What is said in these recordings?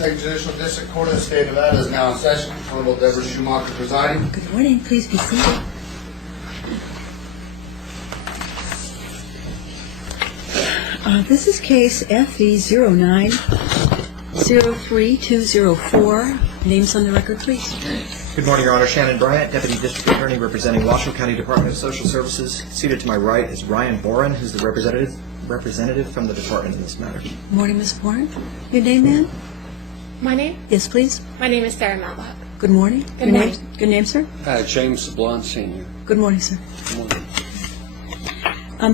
Second Judicial District Court of the State of Nevada is now in session. Honorable Deborah Schumacher presiding. Good morning. Please be seated. This is case FE 09-03204. Names on the record, please. Good morning, Your Honor. Shannon Bryant, Deputy District Attorney representing Washoe County Department of Social Services. Seated to my right is Ryan Boren, who's the representative from the department in this matter. Good morning, Ms. Boren. Your name, ma'am? My name? Yes, please. My name is Sarah Matlock. Good morning. Good Your morning. name? Good name, sir? James Sablon, Sr. Good morning, sir. Good morning.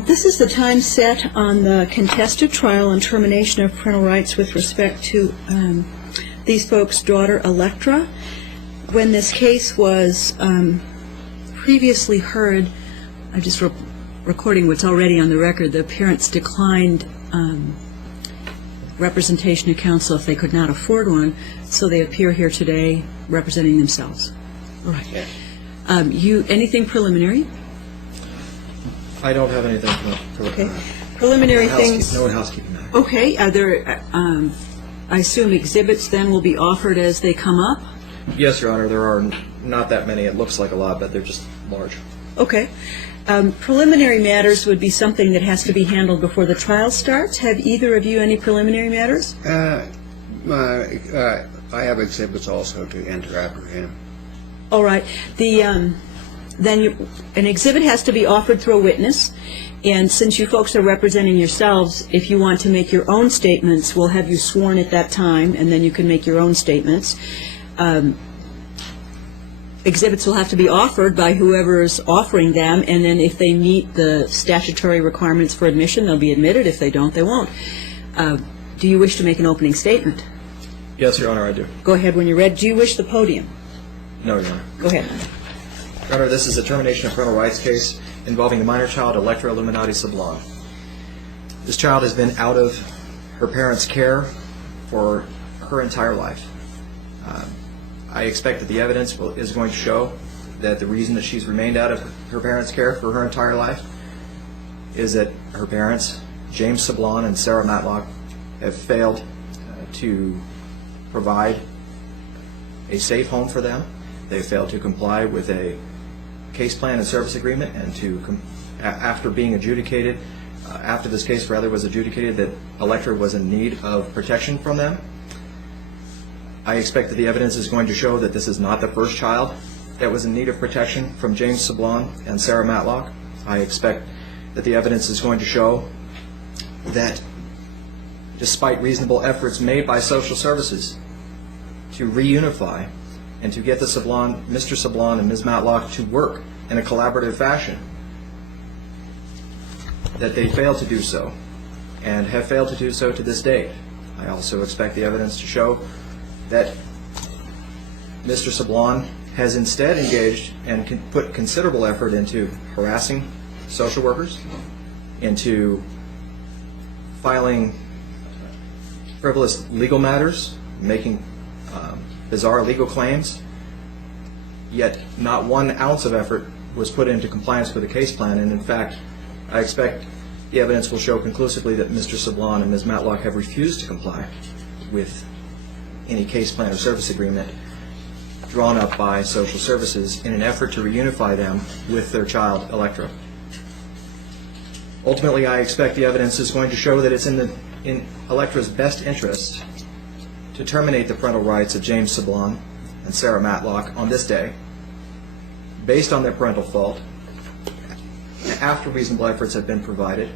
This is the time set on the contested trial and termination of parental rights with respect to these folks' daughter, Electra. When this case was previously heard, I'm just recording what's already on the record, the parents declined representation of counsel if they could not afford one, so they appear here today representing themselves. Right. Yes. Anything preliminary? I don't have anything preliminary. Okay. Preliminary things. No housekeeping matter. Okay. Are there, I assume exhibits then will be offered as they come up? Yes, Your Honor. There are not that many. It looks like a lot, but they're just large. Okay. Preliminary matters would be something that has to be handled before the trial starts. Have either of you any preliminary matters? I have exhibits also to enter after him. All right. An exhibit has to be offered through a witness, and since you folks are representing yourselves, if you want to make your own statements, we'll have you sworn at that time, and then you can make your own statements. Exhibits will have to be offered by whoever is offering them, and then if they meet the statutory requirements for admission, they'll be admitted. If they don't, they won't. Do you wish to make an opening statement? Yes, Your Honor, I do. Go ahead when you're ready. Do you wish the podium? No, Your Honor. Go ahead. Your Honor, this is a termination of parental rights case involving the minor child, Electra Illuminati Sablon. This child has been out of her parents' care for her entire life. I expect that the evidence is going to show that the reason that she's remained out of her parents' care for her entire life is that her parents, James Sablon and Sarah Matlock, have failed to provide a safe home for them. They failed to comply with a case plan and service agreement, and after being adjudicated, after this case rather was adjudicated that Electra was in need of protection from them. I expect that the evidence is going to show that this is not the first child that was in need of protection from James Sablon and Sarah Matlock. I expect that the evidence is going to show that despite reasonable efforts made by social services to reunify and to get Mr. Sablon and Ms. Matlock to work in a collaborative fashion, that they failed to do so and have failed to do so to this date. I also expect the evidence to show that Mr. Sablon has instead engaged and put considerable effort into harassing social workers, into filing frivolous legal matters, making bizarre legal claims, yet not 1 ounce of effort was put into compliance with the case plan. And in fact, I expect the evidence will show conclusively that Mr. Sablon and Ms. Matlock have refused to comply with any case plan or service agreement drawn up by social services in an effort to reunify them with their child, Electra. Ultimately, I expect the evidence is going to show that it's in Electra's best interest to terminate the parental rights of James Sablon and Sarah Matlock on this day, based on their parental fault, after reasonable efforts have been provided,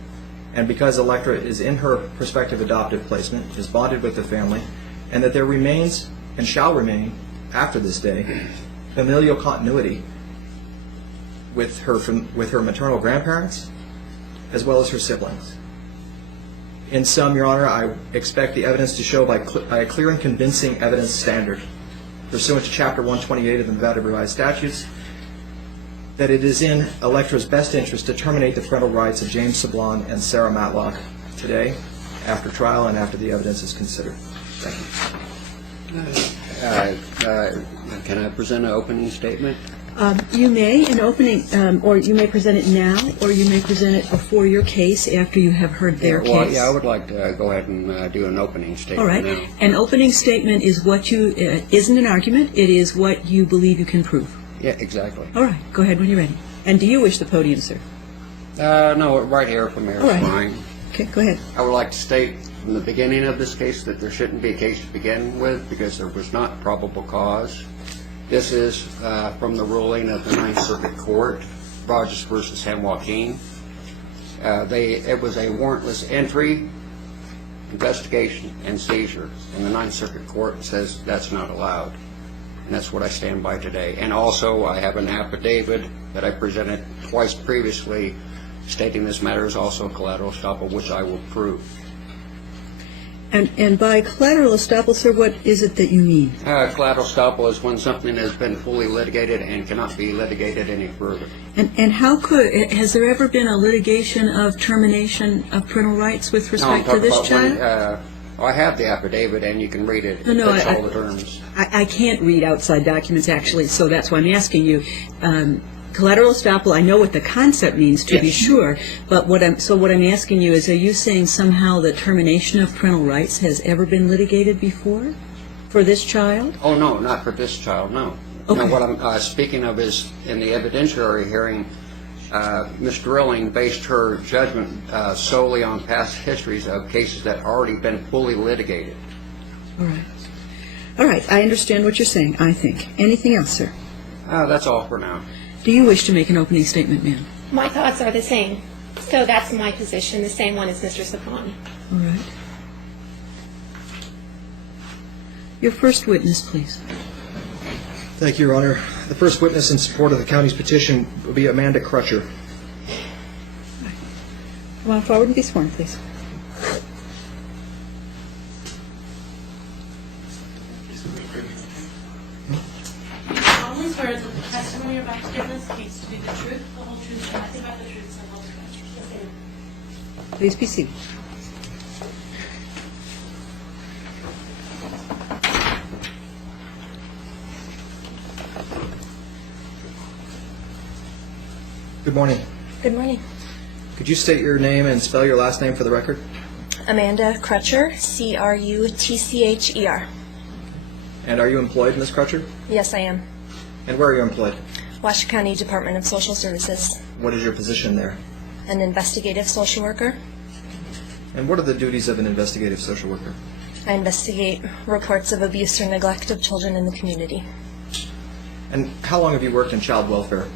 and because Electra is in her prospective adoptive placement, is bonded with the family, and that there remains and shall remain after this day familial continuity with her maternal grandparents as well as her siblings. In sum, Your Honor, I expect the evidence to show by a clear and convincing evidence standard, pursuant to Chapter 128 of the Nevada Revised Statutes, that it is in Electra's best interest to terminate the parental rights of James Sablon and Sarah Matlock today, after trial and after the evidence is considered. Thank you. Can I present an opening statement? You may, in opening, or you may present it now, or you may present it before your case after you have heard their Well, case. yeah, I would like to go ahead and do an opening statement. All right. now. An opening statement is what you, isn't an argument, it is what you believe you can prove. Yeah, exactly. All right, go ahead when you're ready. And do you wish the podium, sir? No, right here from here All is right. fine. Okay, go ahead. I would like to state from the beginning of this case that there shouldn't be a case to begin with because there was not probable cause. This is from the ruling of the Ninth Circuit Court, Rogers versus San Joaquin. It was a warrantless entry, investigation, and seizure, and the Ninth Circuit Court says that's not allowed. And that's what I stand by today. And also, I have an affidavit that I presented twice previously stating this matter is also a collateral estoppel, which I will prove. And by collateral estoppel, sir, what is it that you mean? Collateral estoppel is when something has been fully litigated and cannot be litigated any further. And how could, has there ever been a litigation of termination of parental rights with respect to this child? I have the affidavit, and you can read it. No, It fits all the terms. I can't read outside documents, actually, so that's why I'm asking you. Collateral estoppel, I know what the concept means, to be Yes. sure, but what I'm asking you is, are you saying somehow the termination of parental rights has ever been litigated before for this child? Oh, no, not for this child, no. Okay. No, what I'm speaking of is in the evidentiary hearing, Ms. Drilling based her judgment solely on past histories of cases that already been fully litigated. All right. All right, I understand what you're saying, I think. Anything else, sir? That's all for now. Do you wish to make an opening statement, ma'am? My thoughts are the same. So that's my position, the same one as Mr. Sapani. All right. Your first witness, please. Thank you, Your Honor. The first witness in support of the county's petition will be Amanda Crutcher. Come on forward and be sworn, please. Solemnly swear that the testimony you're about to give in this case to be the truth, the whole truth, and nothing but the truth, so help you God. Please be seated. Good morning. Good morning. Could you state your name and spell your last name for the record? Amanda Crutcher, Crutcher. And are you employed, Ms. Crutcher? Yes, I am. And where are you employed? Washoe County Department of Social Services, What is your position there? an investigative social worker. And what are the duties of an investigative social worker? I investigate reports of abuse or neglect of children in the community. And how long have you worked in child welfare?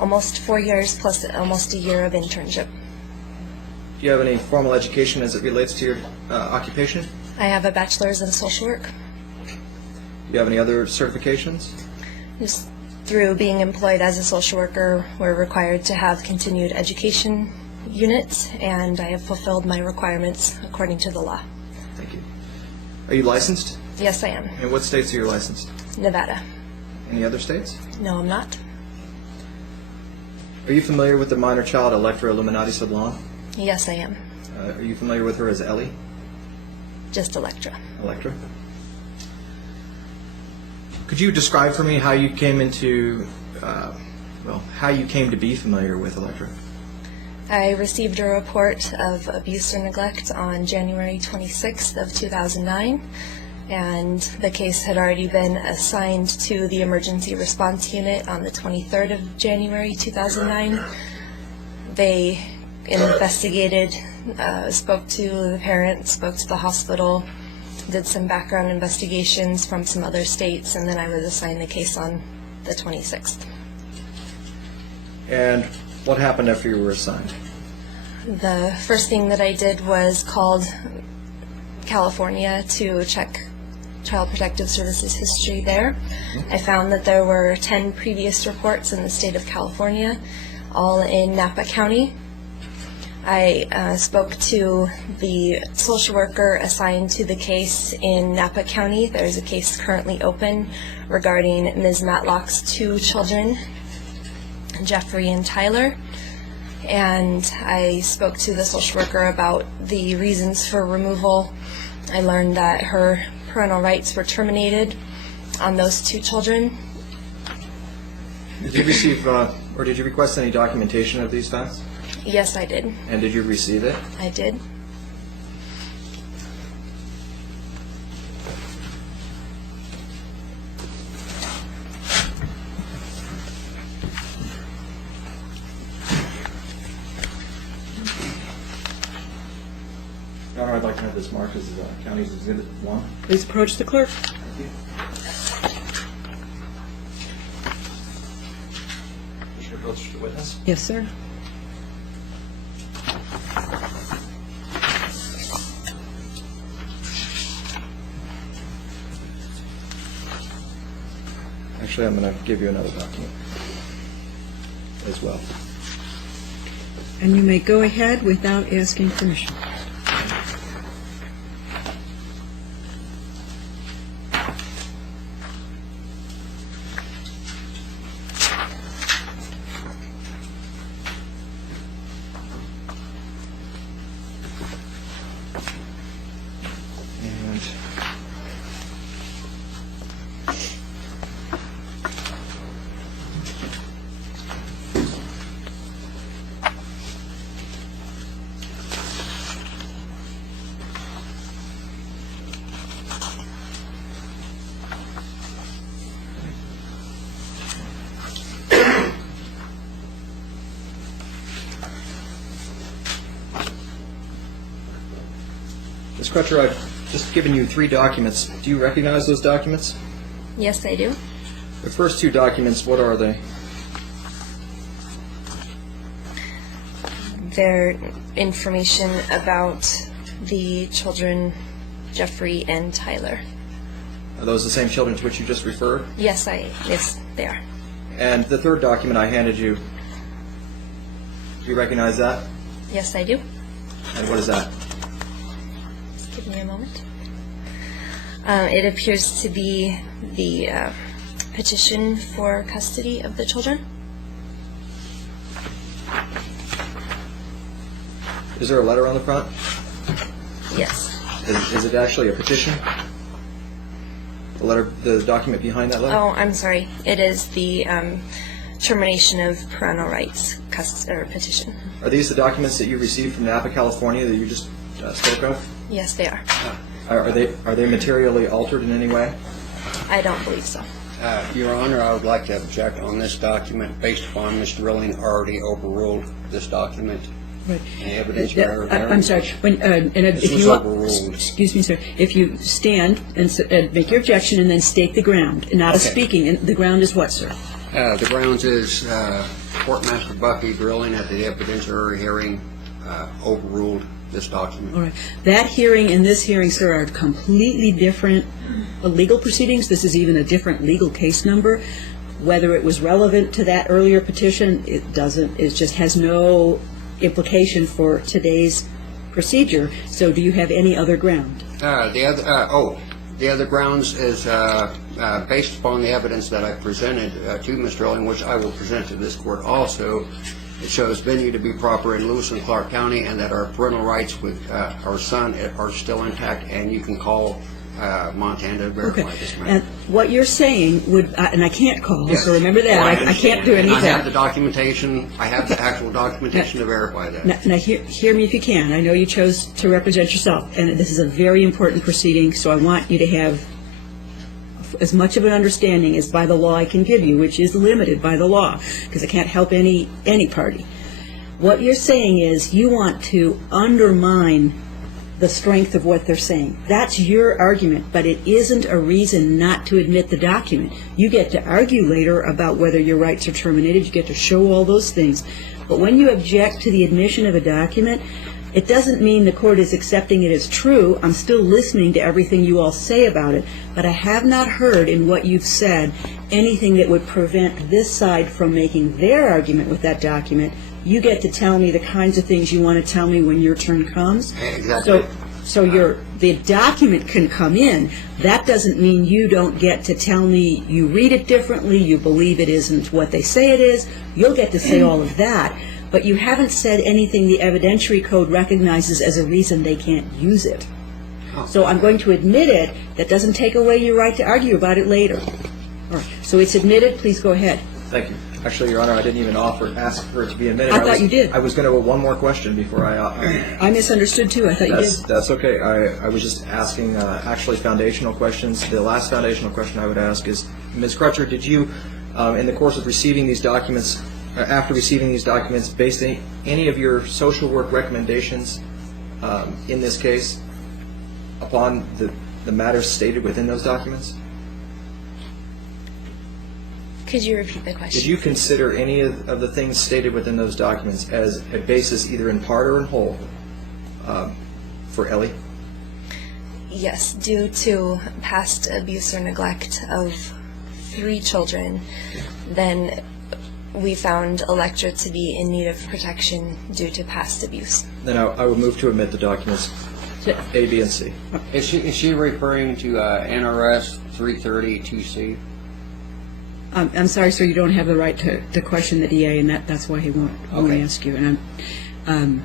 Almost 4 years plus almost a year of internship. Do you have any formal education as it relates to your occupation? I have a bachelor's in social work. Do you have any other certifications? Just through being employed as a social worker, we're required to have continued education units, and I have fulfilled my requirements according to the law. Thank you. Are you licensed? Yes, I am. In what states are you licensed? Nevada. Any other states? No, I'm not. Are you familiar with the minor child Electra Illuminati Sablon? Yes, I am. Are you familiar with her as Ellie? Just Electra. Electra? Could you describe for me how you came into, how you came to be familiar with Electra? I received a report of abuse or neglect on January 26th of 2009, and the case had already been assigned to the emergency response unit on the 23rd of January 2009. They investigated, spoke to the parents, spoke to the hospital, did some background investigations from some other states, and then I was assigned the case on the 26th. And what happened after you were assigned? The first thing that I did was called California to check Child Protective Services history there. I found that there were 10 previous reports in the state of California, all in Napa County. I spoke to the social worker assigned to the case in Napa County. There's a case currently open regarding Ms. Matlock's 2 children, Jeffrey and Tyler. And I spoke to the social worker about the reasons for removal. I learned that her parental rights were terminated on those 2 children. Did you receive, or did you request any documentation of these facts? Yes, I did. And did you receive it? I did. Your Honor, I'd like to have this marked as County's Exhibit 1. Please approach the clerk. Wish to approach the witness. Yes, sir. Actually, I'm going to give you another document as well. And you may go ahead without asking permission. And Ms. Crutcher, I've just given you 3 documents. Do you recognize those documents? Yes, I do. The first 2 documents, what are they? Their information about the children, Jeffrey and Tyler. Are those the same children to which you just referred? Yes, they are. And the third document I handed you, do you recognize that? Yes, I do. And what is that? Just give me a moment. It appears to be the petition for custody of the children. Is there a letter on the front? Yes. Is it actually a petition? The letter, the document behind that letter? Oh, I'm sorry. It is the termination of parental rights petition. Are these the documents that you received from Napa, California that you just spoke of? Yes, they are. Are they materially altered in any way? I don't believe so. Your Honor, I would like to object on this document based upon Ms. Drilling already overruled this document. Right. And the evidence are I'm sorry. This was overruled. Excuse me, sir. If you stand and make your objection and then state the ground, and not a Okay. speaking, and the ground is what, sir? The grounds is Courtmaster Buffy Drilling at the evidentiary hearing overruled this document. All right. That hearing and this hearing, sir, are completely different legal proceedings. This is even a different legal case number. Whether it was relevant to that earlier petition, it doesn't. It just has no implication for today's procedure. So do you have any other ground? The other grounds is based upon the evidence that I presented to Ms. Drilling, which I will present to this court also. It shows venue to be proper in Lewis and Clark County, and that our parental rights with our son are still intact, and you can call Montana to verify this matter. And what you're saying would, and I can't call, Yes. so remember that. I can't do And any of I have that. the documentation. I have the actual documentation to verify that. Now hear me if you can. I know you chose to represent yourself, and this is a very important proceeding, so I want you to have as much of an understanding as by the law I can give you, which is limited by the law, because I can't help any party. What you're saying is you want to undermine the strength of what they're saying. That's your argument, but it isn't a reason not to admit the document. You get to argue later about whether your rights are terminated. You get to show all those things. But when you object to the admission of a document, it doesn't mean the court is accepting it as true. I'm still listening to everything you all say about it, but I have not heard in what you've said anything that would prevent this side from making their argument with that document. You get to tell me the kinds of things you want to tell me when your turn comes. Exactly. So the document can come in. That doesn't mean you don't get to tell me you read it differently, you believe it isn't what they say it is. You'll get to say all of that, but you haven't said anything the evidentiary code recognizes as a reason they can't use it. So I'm going to admit it. That doesn't take away your right to argue about it later. All right. So it's admitted. Please go ahead. Thank you. Actually, Your Honor, I didn't even ask for it to be admitted. I thought you did. I was going to go one more question before I... I misunderstood too. I thought you did. That's okay. I was just asking actually foundational questions. The last foundational question I would ask is, Ms. Crutcher, did you, in the course of receiving these documents, after receiving these documents, base any of your social work recommendations in this case upon the matters stated within those documents? Could you repeat the question? Did you consider any of the things stated within those documents as a basis, either in part or in whole, for Ellie? Yes, due to past abuse or neglect of 3 children, then we found Electra to be in need of protection due to past abuse. Then I would move to admit the documents A, B, and C. Is she referring to NRS 330-2C? I'm sorry, sir, you don't have the right to question the DA, and that's why he won't ask you. And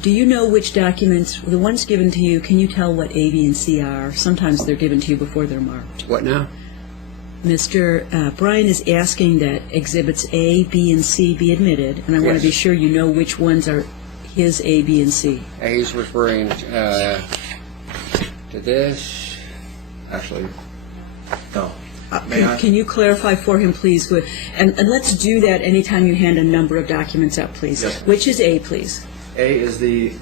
do you know which documents, the ones given to you, can you tell what A, B, and C are? Sometimes they're given to you before they're marked. What now? Mr. Bryan is asking that Exhibits A, B, and C be admitted, and I want to be sure you know which ones are his A, B, and C. He's referring to this. Actually, no. May I? Can you clarify for him, please? Good. And let's do that anytime you hand a number of documents up, please. Yes. Which is A, please? A is the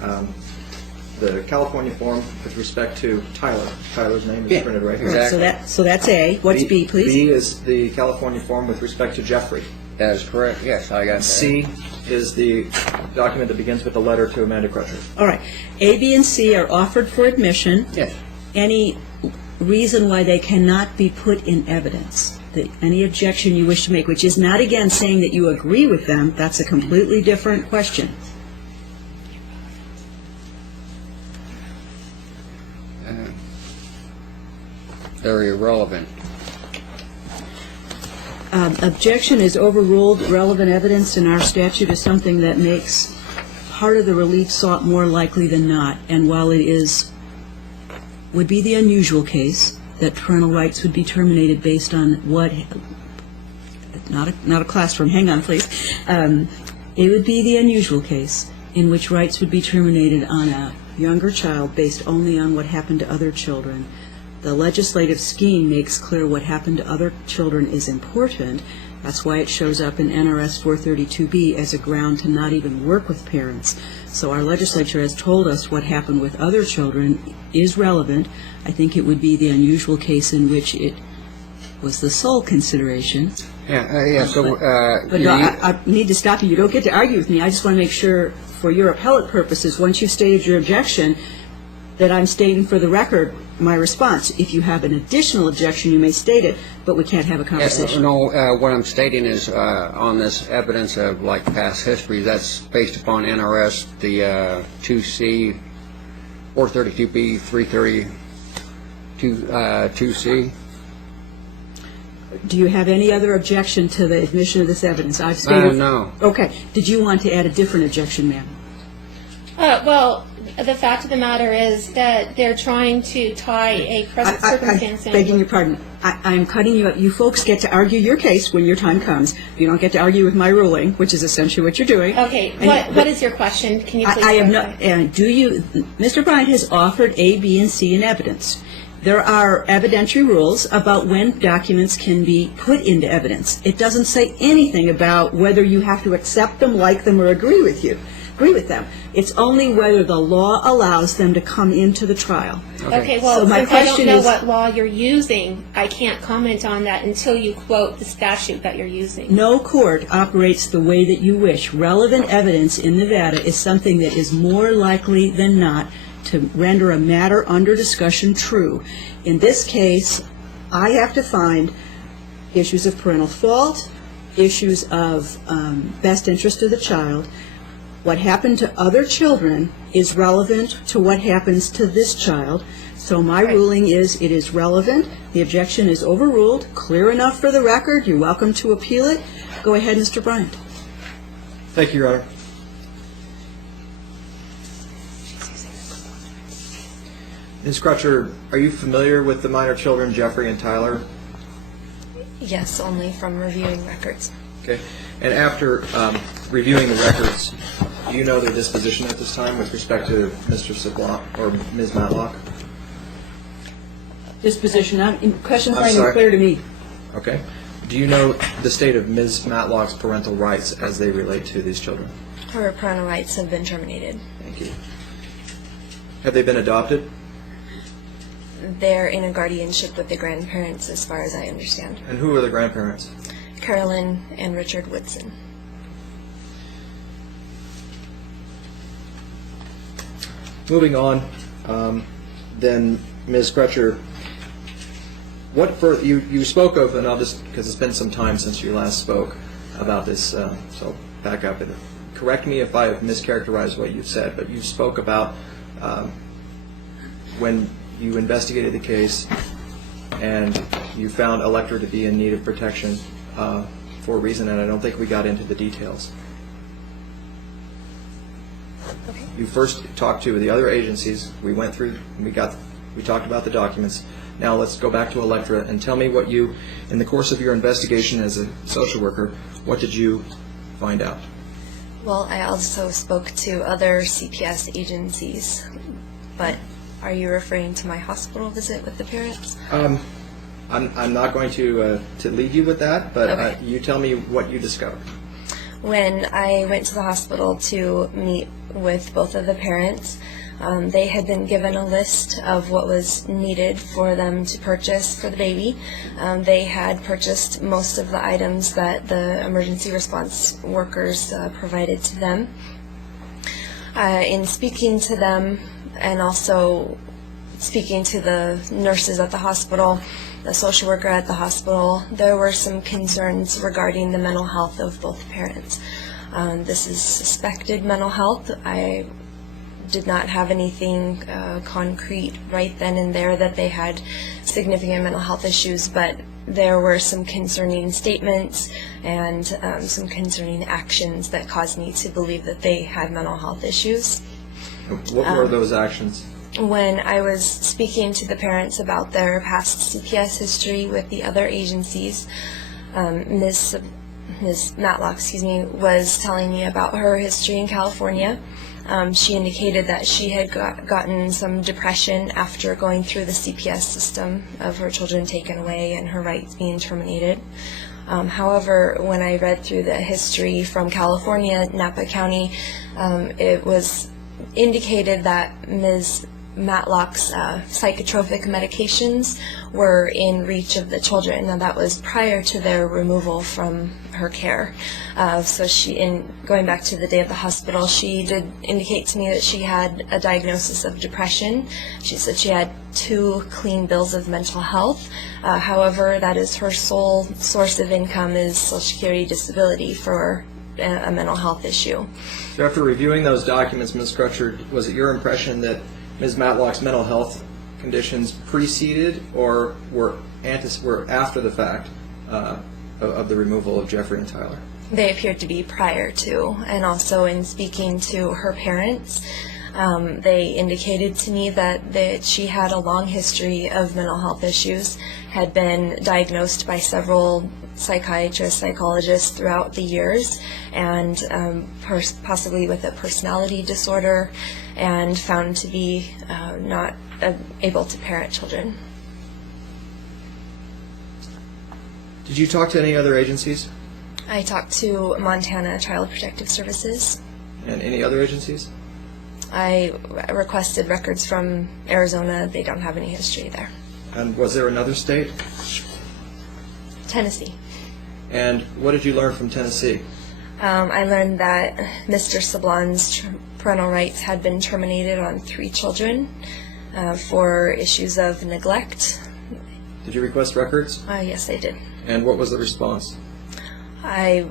California form with respect to Tyler. Tyler's name is printed right here. Exactly. So that's A. What's B, please? B is the California form with respect to Jeffrey. That is correct. Yes, I got that. C is the document that begins with the letter to Amanda Crutcher. All right. A, B, and C are offered for admission. Yes. Any reason why they cannot be put in evidence? Any objection you wish to make, which is not, again, saying that you agree with them. That's a completely different question. They're irrelevant. Objection is overruled. Relevant evidence in our statute is something that makes part of the relief sought more likely than not. And while it would be the unusual case that parental rights would be terminated based on what, not a classroom, hang on please, it would be the unusual case in which rights would be terminated on a younger child based only on what happened to other children. The legislative scheme makes clear what happened to other children is important. That's why it shows up in NRS 432B as a ground to not even work with parents. So our legislature has told us what happened with other children is relevant. I think it would be the unusual case in which it was the sole consideration. But no, I need to stop you. You don't get to argue with me. I just want to make sure for your appellate purposes, once you've stated your objection, that I'm stating for the record my response. If you have an additional objection, you may state it, but we can't have a conversation. What I'm stating is on this evidence of like past history, that's based upon NRS, the 2C, 432B, 332C. Do you have any other objection to the admission of this evidence? I've stated. No. Okay. Did you want to add a different objection, ma'am? Well, the fact of the matter is that they're trying to tie a present circumstance I'm begging your pardon. I'm cutting you up. You folks get to argue your case when your time comes. You don't get to argue with my ruling, which is essentially what you're doing. Okay. What is your question? Can you please I am clarify? not. Mr. Bryant has offered A, B, and C in evidence. There are evidentiary rules about when documents can be put into evidence. It doesn't say anything about whether you have to accept them, like them, or agree with them. It's only whether the law allows them to come into the trial. Okay, well, So my since I don't question know is- what law you're using, I can't comment on that until you quote the statute that you're using. No court operates the way that you wish. Relevant evidence in Nevada is something that is more likely than not to render a matter under discussion true. In this case, I have to find issues of parental fault, issues of best interest of the child. What happened to other children is relevant to what happens to this child. So my ruling is it is relevant. The objection is overruled. Clear enough for the record. You're welcome to appeal it. Go ahead, Mr. Bryant. Thank you, Your Honor. Ms. Crutcher, are you familiar with the minor children, Jeffrey and Tyler? Yes, only from reviewing records. Okay. And after reviewing the records, do you know their disposition at this time with respect to Mr. Sablon or Ms. Matlock? Disposition, question's I'm not even sorry. clear to me. Okay. Do you know the state of Ms. Matlock's parental rights as they relate to these children? Her parental rights have been terminated. Thank you. Have they been adopted? They're in a guardianship with the grandparents, as far as I understand. And who are the grandparents? Carolyn and Richard Woodson. Moving on, then Ms. Crutcher, you spoke of, and I'll just, because it's been some time since you last spoke about this, so back up and correct me if I have mischaracterized what you've said, but you spoke about when you investigated the case and you found Electra to be in need of protection for a reason, and I don't think we got into the details. Okay. You first talked to the other agencies. We went through, we talked about the documents. Now let's go back to Electra and tell me what you, in the course of your investigation as a social worker, what did you find out? Well, I also spoke to other CPS agencies, but are you referring to my hospital visit with the parents? I'm not going to lead you with that, but Okay. You tell me what you discovered. When I went to the hospital to meet with both of the parents, they had been given a list of what was needed for them to purchase for the baby. They had purchased most of the items that the emergency response workers provided to them. In speaking to them and also speaking to the nurses at the hospital, the social worker at the hospital, there were some concerns regarding the mental health of both parents. This is suspected mental health. I did not have anything concrete right then and there that they had significant mental health issues, but there were some concerning statements and some concerning actions that caused me to believe that they had mental health issues. What were those actions? When I was speaking to the parents about their past CPS history with the other agencies, Ms. Matlock, was telling me about her history in California. She indicated that she had gotten some depression after going through the CPS system of her children taken away and her rights being terminated. However, when I read through the history from California, Napa County, it was indicated that Ms. Matlock's psychotropic medications were in reach of the children, and that was prior to their removal from her care. So in going back to the day at the hospital, she did indicate to me that she had a diagnosis of depression. She said she had 2 clean bills of mental health. However, that is her sole source of income is Social Security disability for a mental health issue. So after reviewing those documents, Ms. Crutcher, was it your impression that Ms. Matlock's mental health conditions preceded or were after the fact of the removal of Jeffrey and Tyler? They appeared to be prior to, and also in speaking to her parents, they indicated to me that she had a long history of mental health issues, had been diagnosed by several psychiatrists, psychologists throughout the years, and possibly with a personality disorder, and found to be not able to parent children. Did you talk to any other agencies I talked to Montana Child Protective Services. and any other agencies? I requested records from Arizona. They don't have any history there. And was there another state? Tennessee. And what did you learn from Tennessee? I learned that Mr. Sablon's parental rights had been terminated on 3 children for issues of neglect. Did you request records? Yes, I did. And what was the response? I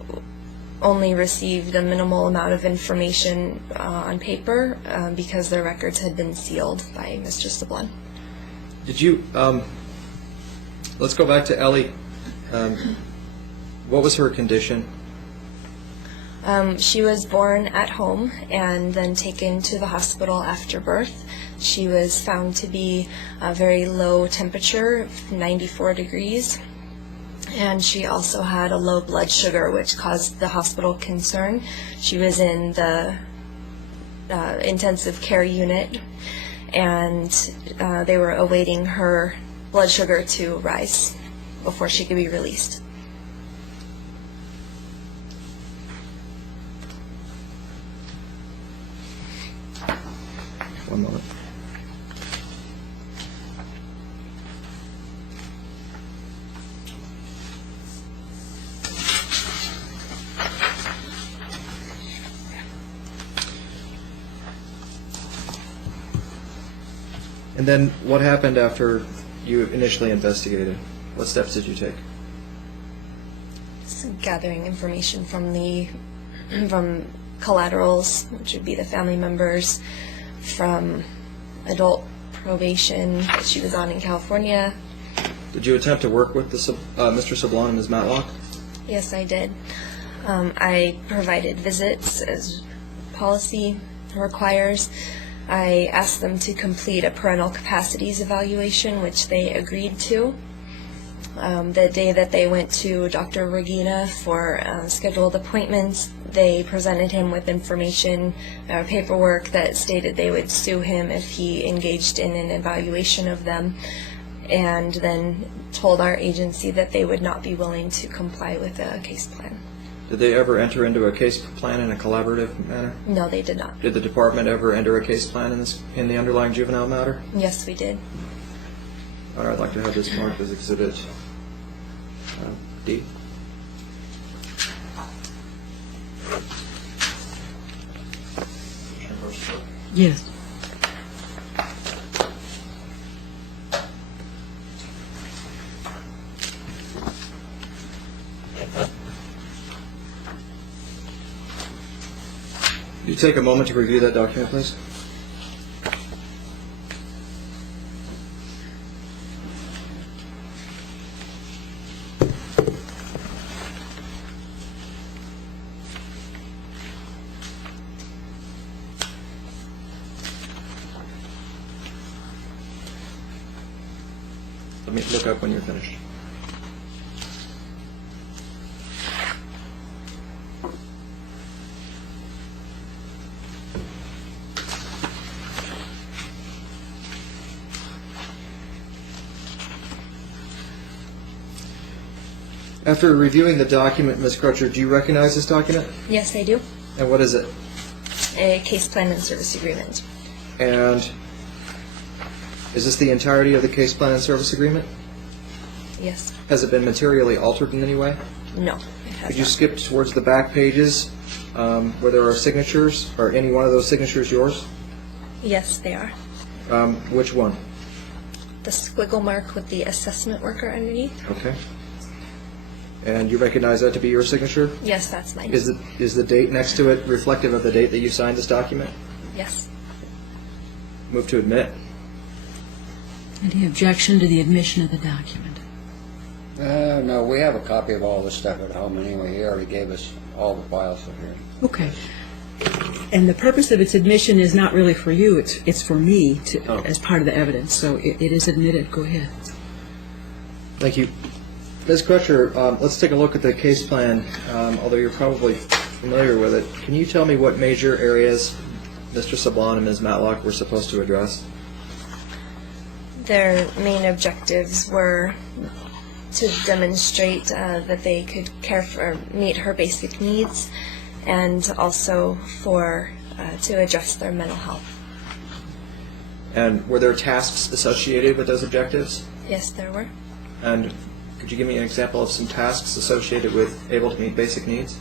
only received a minimal amount of information on paper because their records had been sealed by Mr. Sablon. Did you, let's go back to Ellie. What was her condition? She was born at home and then taken to the hospital after birth. She was found to be a very low temperature, 94 degrees. and she also had a low blood sugar, which caused the hospital concern. She was in the intensive care unit, and they were awaiting her blood sugar to rise before she could be released. One moment. And then what happened after you initially investigated? What steps did you take? So gathering information from from collaterals, which would be the family members, from adult probation that she was on in California. Did you attempt to work with Mr. Sablon and Ms. Matlock? Yes, I did. I provided visits as policy requires. I asked them to complete a parental capacities evaluation, which they agreed to. The day that they went to Dr. Regina for scheduled appointments, they presented him with information, paperwork that stated they would sue him if he engaged in an evaluation of them, and then told our agency that they would not be willing to comply with a case plan. Did they ever enter into a case plan in a collaborative manner? No, they did not. Did the department ever enter a case plan in the underlying juvenile matter? Yes, we did. All right, I'd like to have this marked as Exhibit D. Yes. Could you take a moment to review that document, please? Let me look up when you're finished. After reviewing the document, Ms. Crutcher, do you recognize this document? Yes, I do. And what is it? A case plan and service agreement. And is this the entirety of the case plan and service agreement? Yes. Has it been materially altered in any way? No, it has Could you not. skip towards the back pages where there are signatures? Are any one of those signatures yours? Yes, they are. Which one? The squiggle mark with the assessment worker underneath? Okay. And you recognize that to be your signature? Yes, that's mine. Is the date next to it reflective of the date that you signed this document? Yes. Move to admit. Any objection to the admission of the document? No, we have a copy of all this stuff at home anyway. He already gave us all the files up here. Okay. And the purpose of its admission is not really for you, it's for me as part of the evidence, so it is admitted. Go ahead. Thank you. Ms. Crutcher, let's take a look at the case plan, although you're probably familiar with it. Can you tell me what major areas Mr. Sablon and Ms. Matlock were supposed to address? Their main objectives were to demonstrate that they could care for, meet her basic needs, and also to address their mental health. And were there tasks associated with those objectives? Yes, there were. And could you give me an example of some tasks associated with able to meet basic needs?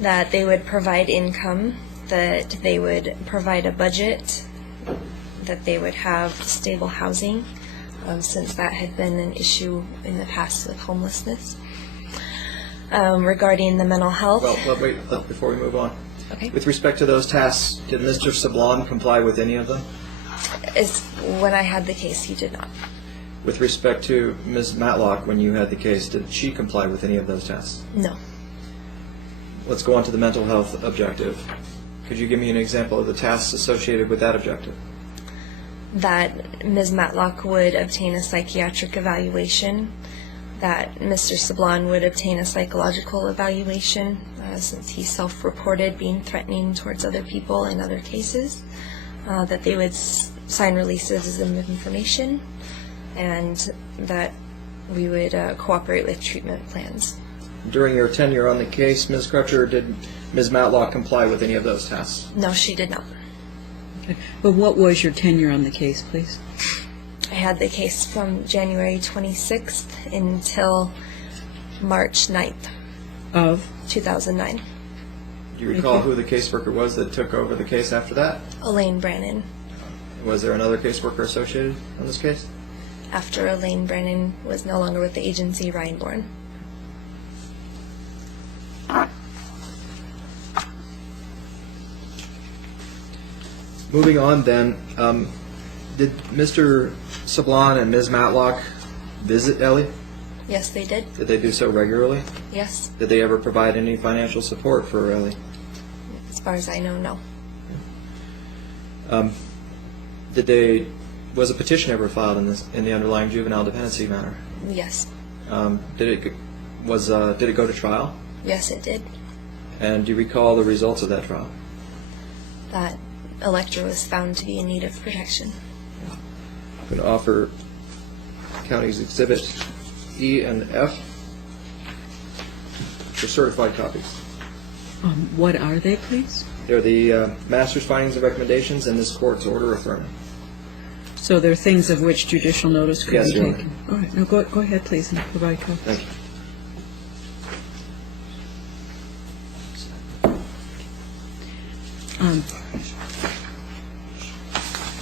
That they would provide income, that they would provide a budget, that they would have stable housing, since that had been an issue in the past with homelessness. Regarding the mental health. Well, wait, before we move on. Okay. With respect to those tasks, did Mr. Sablon comply with any of them? When I had the case, he did not. With respect to Ms. Matlock, when you had the case, did she comply with any of those tasks? No. Let's go on to the mental health objective. Could you give me an example of the tasks associated with that objective? That Ms. Matlock would obtain a psychiatric evaluation, that Mr. Sablon would obtain a psychological evaluation since he self-reported being threatening towards other people in other cases, that they would sign releases of information, and that we would cooperate with treatment plans. During your tenure on the case, Ms. Crutcher, did Ms. Matlock comply with any of those tasks? No, she did not. Okay. But what was your tenure on the case, please? I had the case from January 26th until March 9th, Of? 2009. Do you recall who the caseworker was that took over the case after that? Elaine Brannon. Was there another caseworker associated on this case? After Elaine Brannon was no longer with the agency, Ryan Bourne. Moving on then, did Mr. Sablon and Ms. Matlock visit Ellie? Yes, they did. Did they do so regularly? Yes. Did they ever provide any financial support for Ellie? As far as I know, no. Was a petition ever filed in the underlying juvenile dependency matter? Yes. Did it go to trial? Yes, it did. And do you recall the results of that trial? That Electra was found to be in need of protection. I'm going to offer county's exhibit E and F for certified copies. What are they, please? They're the master's findings and recommendations and this court's order affirming. So they're things of which judicial notice could Yes, be Your Honor. taken? All right, no, go ahead, please, and provide copies. Thank you.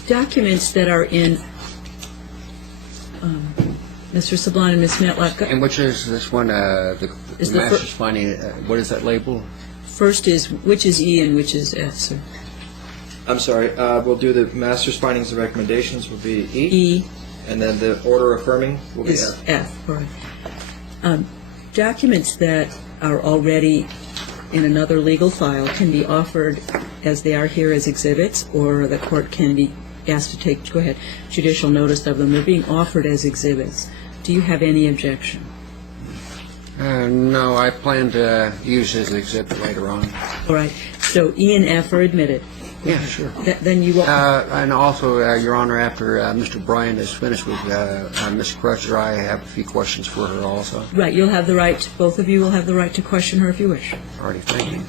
Documents that are in Mr. Sablon and Ms. Matlock. And which is this one, the Is the master's finding, what is that label? First is, which is E and which is F, sir? I'm sorry. We'll do the master's findings and recommendations will be E. E And then the order affirming will be is F. F, all right. Documents that are already in another legal file can be offered as they are here as exhibits, or the court can be asked to take, go ahead, judicial notice of them. They're being offered as exhibits. Do you have any objection? No, I plan to use his exhibit later on. All right, so E and F are admitted. Yeah, sure. Then you will, And also, Your Honor, after Mr. Bryan is finished with Ms. Crutcher, I have a few questions for her also. right, you'll have the right, both of you will have the right to question her if you wish. Alrighty, thank you.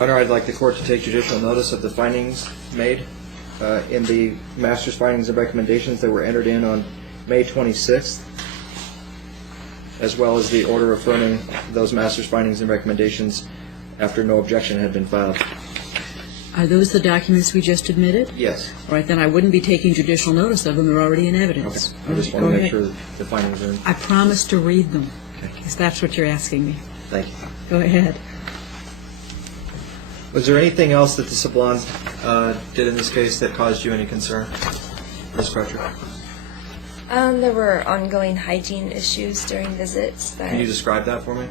Honor, I'd like the court to take judicial notice of the findings made in the master's findings and recommendations that were entered in on May 26th, as well as the order affirming those master's findings and recommendations after no objection had been filed. Are those the documents we just admitted? Yes. All right, then I wouldn't be taking judicial notice of them. They're already in evidence. I just All want right, to go make ahead. sure the findings are in. I promise to read them, Okay. because that's what you're asking me. Thank you. Go ahead. Was there anything else that the Sablons did in this case that caused you any concern, Ms. Crutcher? There were ongoing hygiene issues during visits that Can you describe that for me?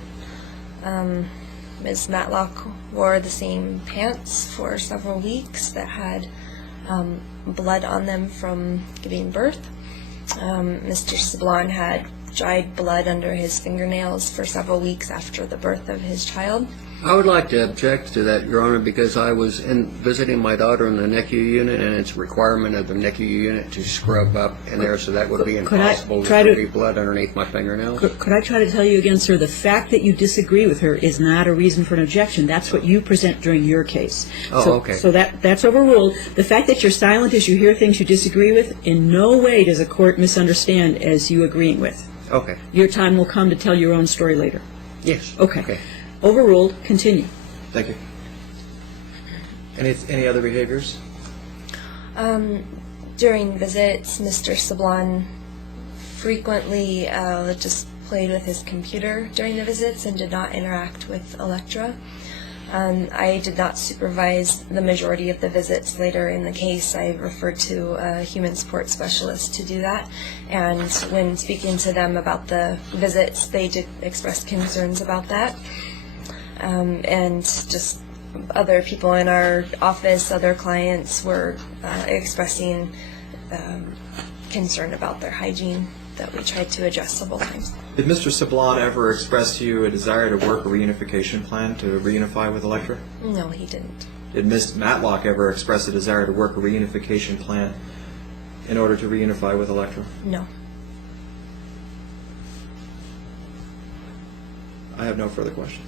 Ms. Matlock wore the same pants for several weeks that had blood on them from giving birth. Mr. Sablon had dried blood under his fingernails for several weeks after the birth of his child. I would like to object to that, Your Honor, because I was visiting my daughter in the NICU unit, and it's a requirement of the NICU unit to scrub up in there, so that would be Could I impossible. try There to- would be blood underneath my fingernails. Could I try to tell you again, sir, the fact that you disagree with her is not a reason for an objection. That's what you present during your case. Oh, okay. So that's overruled. The fact that you're silent as you hear things you disagree with, in no way does a court misunderstand as you agreeing with. Okay. Your time will come to tell your own story later. Yes. Okay. Overruled. Continue. Thank you. Any other behaviors? During visits, Mr. Sablon frequently just played with his computer during the visits and did not interact with Electra. I did not supervise the majority of the visits. Later in the case, I referred to a human support specialist to do that. And when speaking to them about the visits, they did express concerns about that. And just other people in our office, other clients were expressing concern about their hygiene that we tried to address several times. Did Mr. Sablon ever express to you a desire to work a reunification plan to reunify with Electra? No, he didn't. Did Ms. Matlock ever express a desire to work a reunification plan in order to reunify with Electra? No. I have no further questions.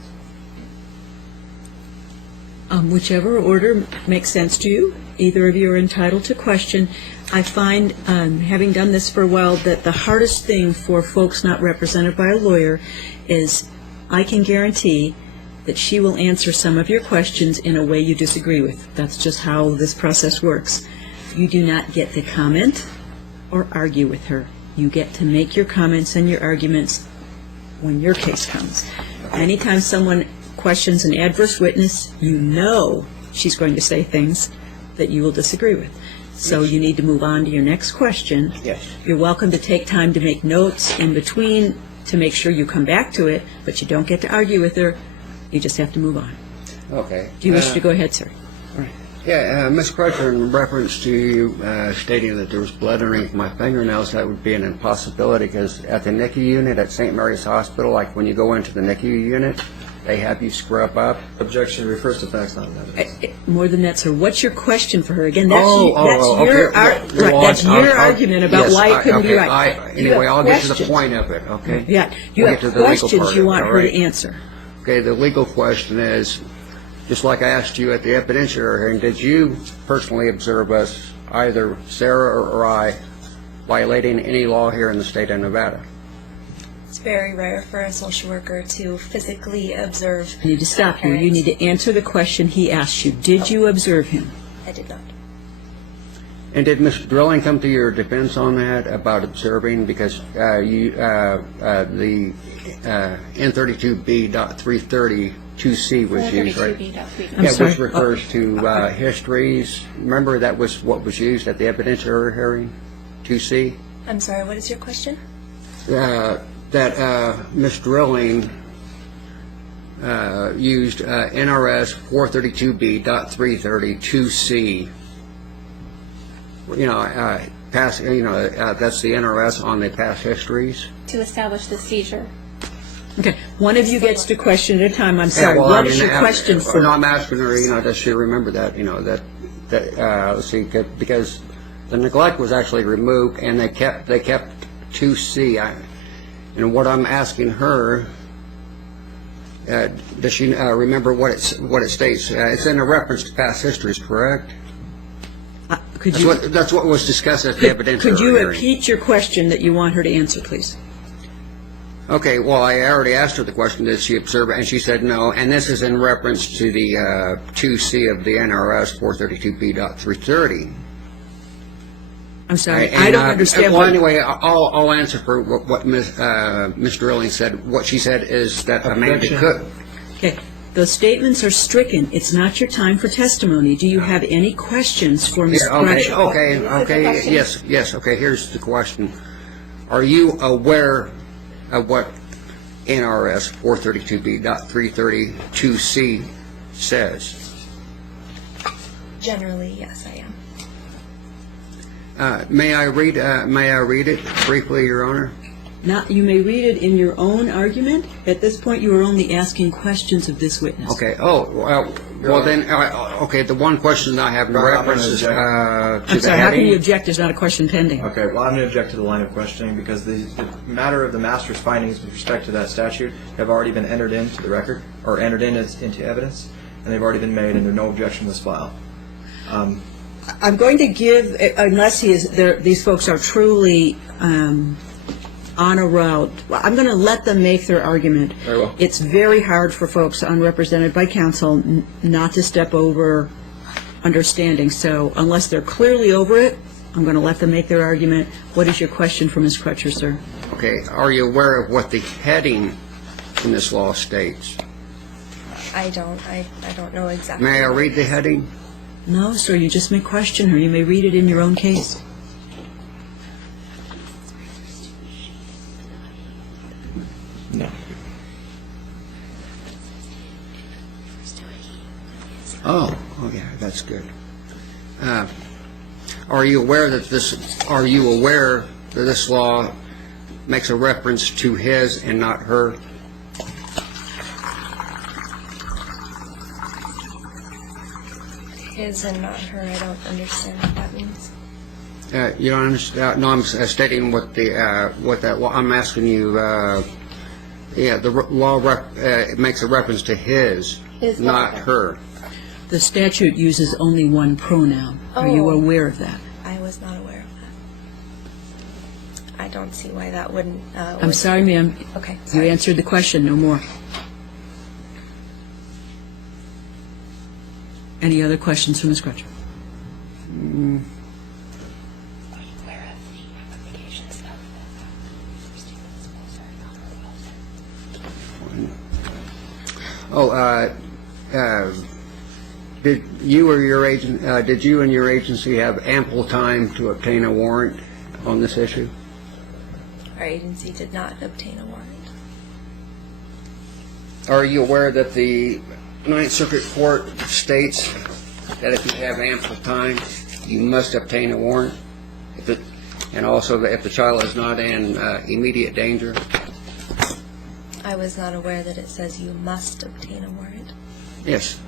Whichever order makes sense to you, either of you are entitled to question. I find, having done this for a while, that the hardest thing for folks not represented by a lawyer is I can guarantee that she will answer some of your questions in a way you disagree with. That's just how this process works. You do not get to comment or argue with her. You get to make your comments and your arguments when your case comes. Anytime someone questions an adverse witness, you know she's going to say things that you will disagree with. So you need to move on to your next question. Yes. You're welcome to take time to make notes in between to make sure you come back to it, but you don't get to argue with her. You just have to move on. Okay. Do you wish to go ahead, sir? All right. Yeah, Ms. Crutcher, in reference to you stating that there was blood underneath my fingernails, that would be an impossibility because at the NICU unit at St. Mary's Hospital, like when you go into the NICU unit, they have you scrub up. Objection refers to facts, not evidence. More than that, sir. What's your question for her? Again, that's that's your argument about why it couldn't be okay, right. Anyway, I'll get to the point of it, okay? Yeah, you We'll have get to the legal questions part you of it, want all her to right? answer. Okay, the legal question is, just like I asked you at the evidentiary hearing, did you personally observe us, either Sarah or I, violating any law here in the state of Nevada? It's very rare for a social worker to physically observe. I need to stop you. You need to answer the question he asked you. Did you observe him? I did not. And did Mr. Drilling come to your defense on that about observing? Because the N32B.330.2C was used, right? N32B.330. Which refers to histories. Remember that was what was used at the evidentiary hearing, 2C? I'm sorry, what is your question? That Ms. Drilling used NRS 432B.330.2C. That's the NRS on the past histories. To establish the seizure. Okay. One of you gets to question at a time. I'm sorry. What is your question for? No, I'm asking her, does she remember that, let's see, because the neglect was actually removed and they kept 2C. And what I'm asking her, does she remember what it states? It's in a reference to past histories, correct? That's what was discussed at the evidentiary hearing. Could you repeat your question that you want her to answer, please? Okay, well, I already asked her the question, did she observe it, and she said no, and this is in reference to the 2C of the NRS 432B.330. I'm sorry, I don't understand. Well, anyway, I'll answer for what Ms. Drilling said. What she said is that Amanda could. Okay, those statements are stricken. It's not your time for testimony. Do you have any questions for Ms. Crotty? Okay, yes, okay, here's the question. Are you aware of what NRS 432B.332C says? Generally, yes, I am. May I read it briefly, Your Honor? You may read it in your own argument. At this point, you are only asking questions of this witness. Okay. Well then, okay. The one question I have in reference is to the I'm sorry, how can you object? There's not a question pending. Okay, well, I'm going to object to the line of questioning because the matter of the master's findings with respect to that statute have already been entered into the record, or entered into evidence, and they've already been made, and no objection was filed. I'm going to give, unless these folks are truly on a route, I'm going to let them make their argument. Very well. It's very hard for folks unrepresented by counsel not to step over understanding. So unless they're clearly over it, I'm going to let them make their argument. What is your question for Ms. Crutcher, sir? Okay. Are you aware of what the heading in this law states? I don't know exactly. May I what read it the is. heading? No, sir, you just may question her. You may read it in your own case. No. Oh, yeah, that's good. Are you aware that this law makes a reference to his and not her? His and not her. I don't understand what that means. You don't understand? No, I'm stating what that law. I'm asking you. The law makes a reference to his, His not law. her. The statute uses only one pronoun. Are you Oh. aware of that? I was not aware of that. I don't see why that wouldn't. I'm sorry, ma'am. Okay. You Sorry. answered the question, no more. Any other questions for Ms. Crutcher? Did you and your agency have ample time to obtain a warrant on this issue? Our agency did not obtain a warrant. Are you aware that the Ninth Circuit Court states that if you have ample time, you must obtain a warrant? And also that if the child is not in immediate danger? I was not aware that it says you must obtain a warrant. Yes.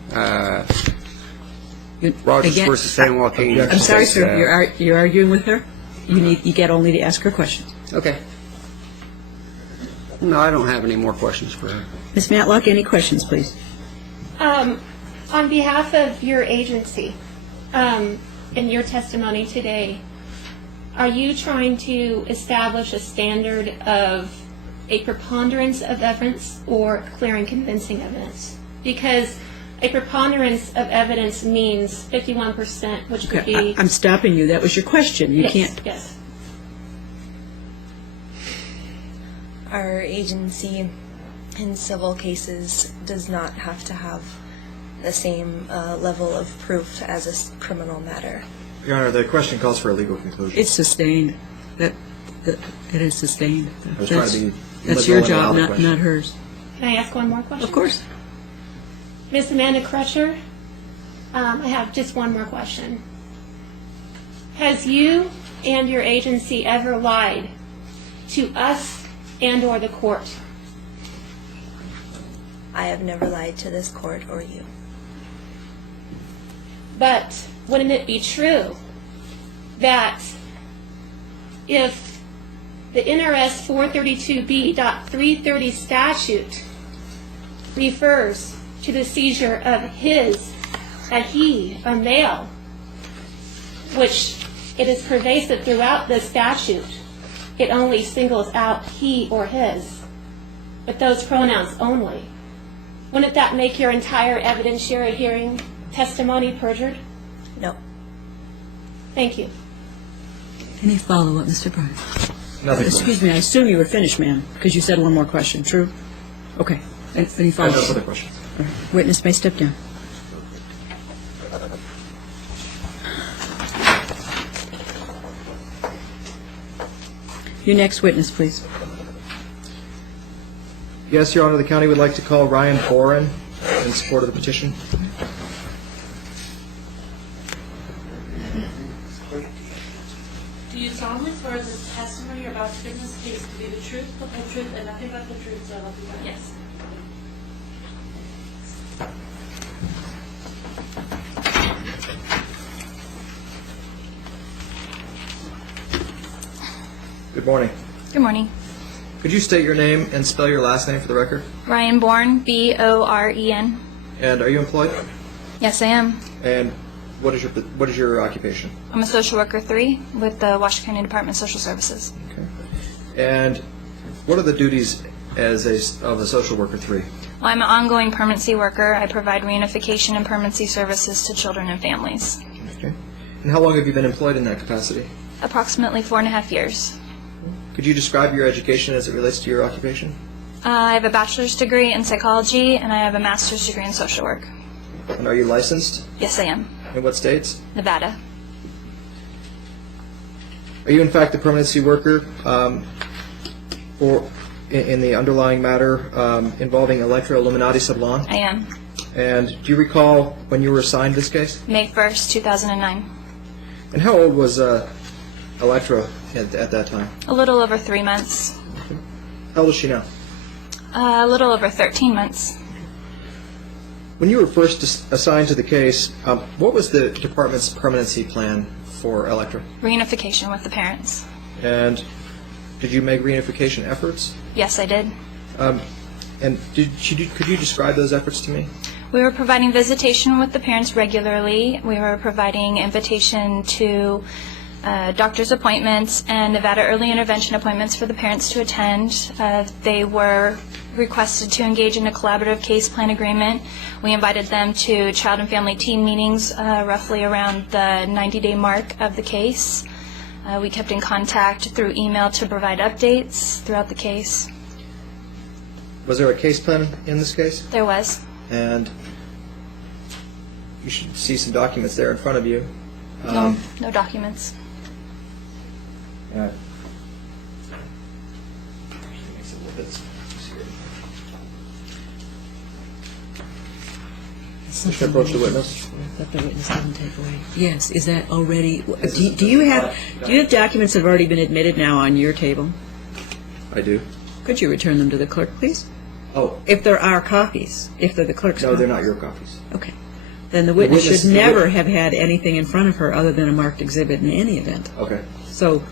You- Rogers again- versus San Joaquin. I'm sorry, states, sir. You're arguing with her? You get only to ask her questions. Okay. No, I don't have any more questions for her. Ms. Matlock, any questions, please? On behalf of your agency, in your testimony today, are you trying to establish a standard of a preponderance of evidence or clear and convincing evidence? Because a preponderance of evidence means 51%, which could Okay, be... I'm stopping you. That was your question. You Yes, can't. yes. Our agency in civil cases does not have to have the same level of proof as a criminal matter. Your Honor, the question calls for a legal conclusion. It's sustained. It is sustained. I was trying to be That's your liberal and job, allow the question. not hers. Can I ask one more question? Of course. Ms. Amanda Crutcher, I have just one more question. Has you and your agency ever lied to us and or the court? I have never lied to this court or you. But wouldn't it be true that if the NRS 432B.330 statute refers to the seizure of his, a he, a male, which it is pervasive throughout the statute, it only singles out he or his, but those pronouns only. Wouldn't that make your entire evidentiary hearing testimony perjured? No. Thank you. Any follow-up, Mr. Bryan? Nothing. Excuse me, I assume you were finished, ma'am, because you said one more question. True? Okay. Any I have no follow-up? further questions. Witness may step down. Your next witness, please. Yes, Your Honor, the county would like to call Ryan Boren in support of the petition. Do you solemnly swear that the testimony you're about to give in this case to be the truth, the whole truth, and nothing but the truth, so help you God? Yes. Good morning. Good morning. Could you state your name and spell your last name for the record? Ryan Bourne, B-O-R-E-N. And are you employed? Yes, I am. And what is your occupation? I'm a social worker 3 with the Washington County Department of Social Services. Okay. And what are the duties of a social worker 3? Well, I'm an ongoing permanency worker. I provide reunification and permanency services to children and families. Okay. And how long have you been employed in that capacity? Approximately 4.5 years. Could you describe your education as it relates to your occupation? I have a bachelor's degree in psychology, and I have a master's degree in social work. And are you licensed? Yes, I am. In what states? Nevada. Are you in fact the permanency worker in the underlying matter involving Electra Illuminati Sublime? I am. And do you recall when you were assigned this case? May 1st, 2009. And how old was Electra at that time? A little over 3 months. How old is she now? A little over 13 months. When you were first assigned to the case, what was the department's permanency plan for Electra? Reunification with the parents. And did you make reunification efforts? Yes, I did. And could you describe those efforts to me? We were providing visitation with the parents regularly. We were providing invitation to doctor's appointments and Nevada early intervention appointments for the parents to attend. They were requested to engage in a collaborative case plan agreement. We invited them to child and family team meetings roughly around the 90-day mark of the case. We kept in contact through email to provide updates throughout the case. Was there a case plan in this case? There was. And you should see some documents there in front of you. No documents. Yeah. Makes it a little bit easier. Should I approach the witness? That the witness didn't take away. Yes, is that already, do you have documents that have already been admitted now on your table? I do. Could you return them to the clerk, please? Oh, If there are copies, if they're the clerk's no, copies. they're not your copies. Okay. Then the witness witness- should the never wit- have had anything in front of her other than a marked exhibit in any event. Okay. So,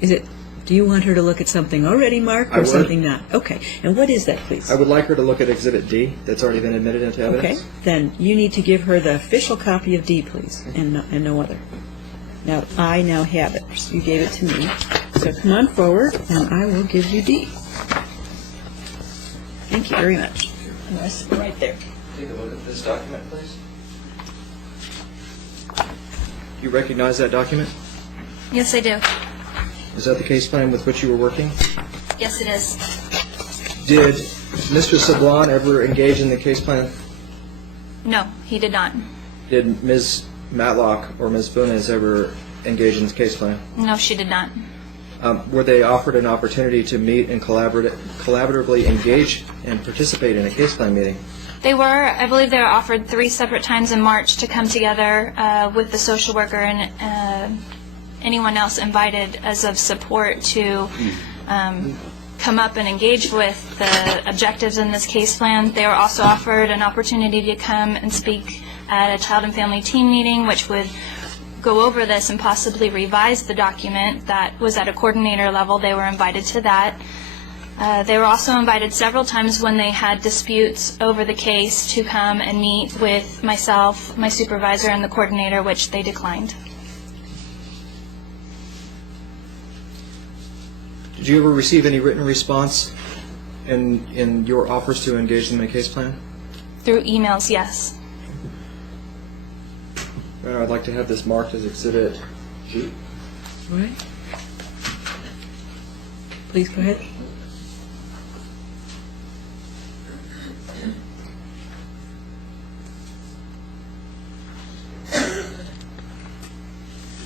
do you want her to look at something already marked I or would. something not? Okay. And what is that, please? I would like her to look at Exhibit D that's already been admitted into Okay. evidence. Then you need to give her the official copy of D, please, and no other. Now, I now have it. You gave it to me. So come on forward, and I will give you D. Thank you very much. And rest right there. Take a look at this document, please. You recognize that document? Yes, I do. Is that the case plan with which you were working? Yes, it is. Did Mr. Sablon ever engage in the case plan? No, he did not. Did Ms. Matlock or Ms. Funes ever engage in the case plan? No, she did not. Were they offered an opportunity to meet and collaboratively engage and participate in a case plan meeting? They were. I believe they were offered 3 separate times in March to come together with the social worker and anyone else invited as of support to come up and engage with the objectives in this case plan. They were also offered an opportunity to come and speak at a child and family team meeting, which would go over this and possibly revise the document. That was at a coordinator level. They were invited to that. They were also invited several times when they had disputes over the case to come and meet with myself, my supervisor, and the coordinator, which they declined. Did you ever receive any written response in your offers to engage them in a case plan? Through emails, yes. I'd like to have this marked as Exhibit G. All right. Please go ahead.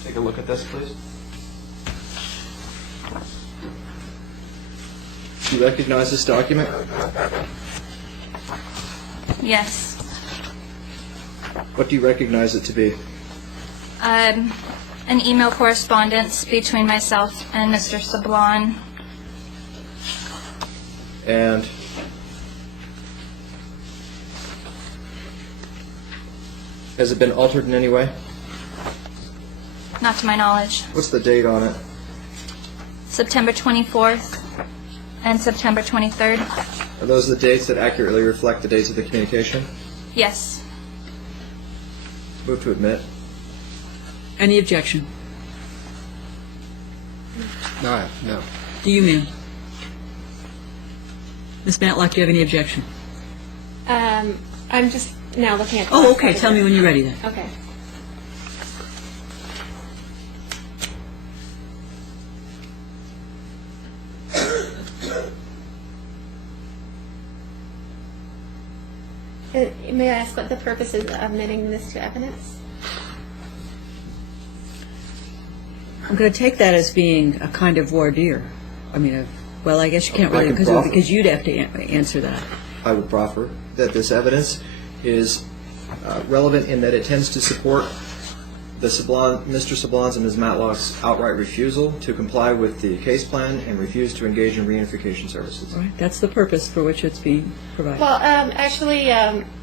Take a look at this, please. Do you recognize this document? Yes. What do you recognize it to be? An email correspondence between myself and Mr. Sablon. And has it been altered in any way? Not to my knowledge. What's the date on it? September 24th and September 23rd. Are those the dates that accurately reflect the dates of the communication? Yes. Move to admit. Any objection? No. Do you, ma'am? Ms. Matlock, do you have any objection? I'm just now looking at. Oh, okay. Tell me when you're ready then. Okay. May I ask what the purpose is of admitting this to evidence? I'm going to take that as being a kind of voir dire. I mean, well, I guess you can't I really, can proffer. because you'd have to answer that. I would proffer that this evidence is relevant in that it tends to support Mr. Sablon's and Ms. Matlock's outright refusal to comply with the case plan and refuse to engage in reunification services. Right? That's the purpose for which it's being provided. Well, actually,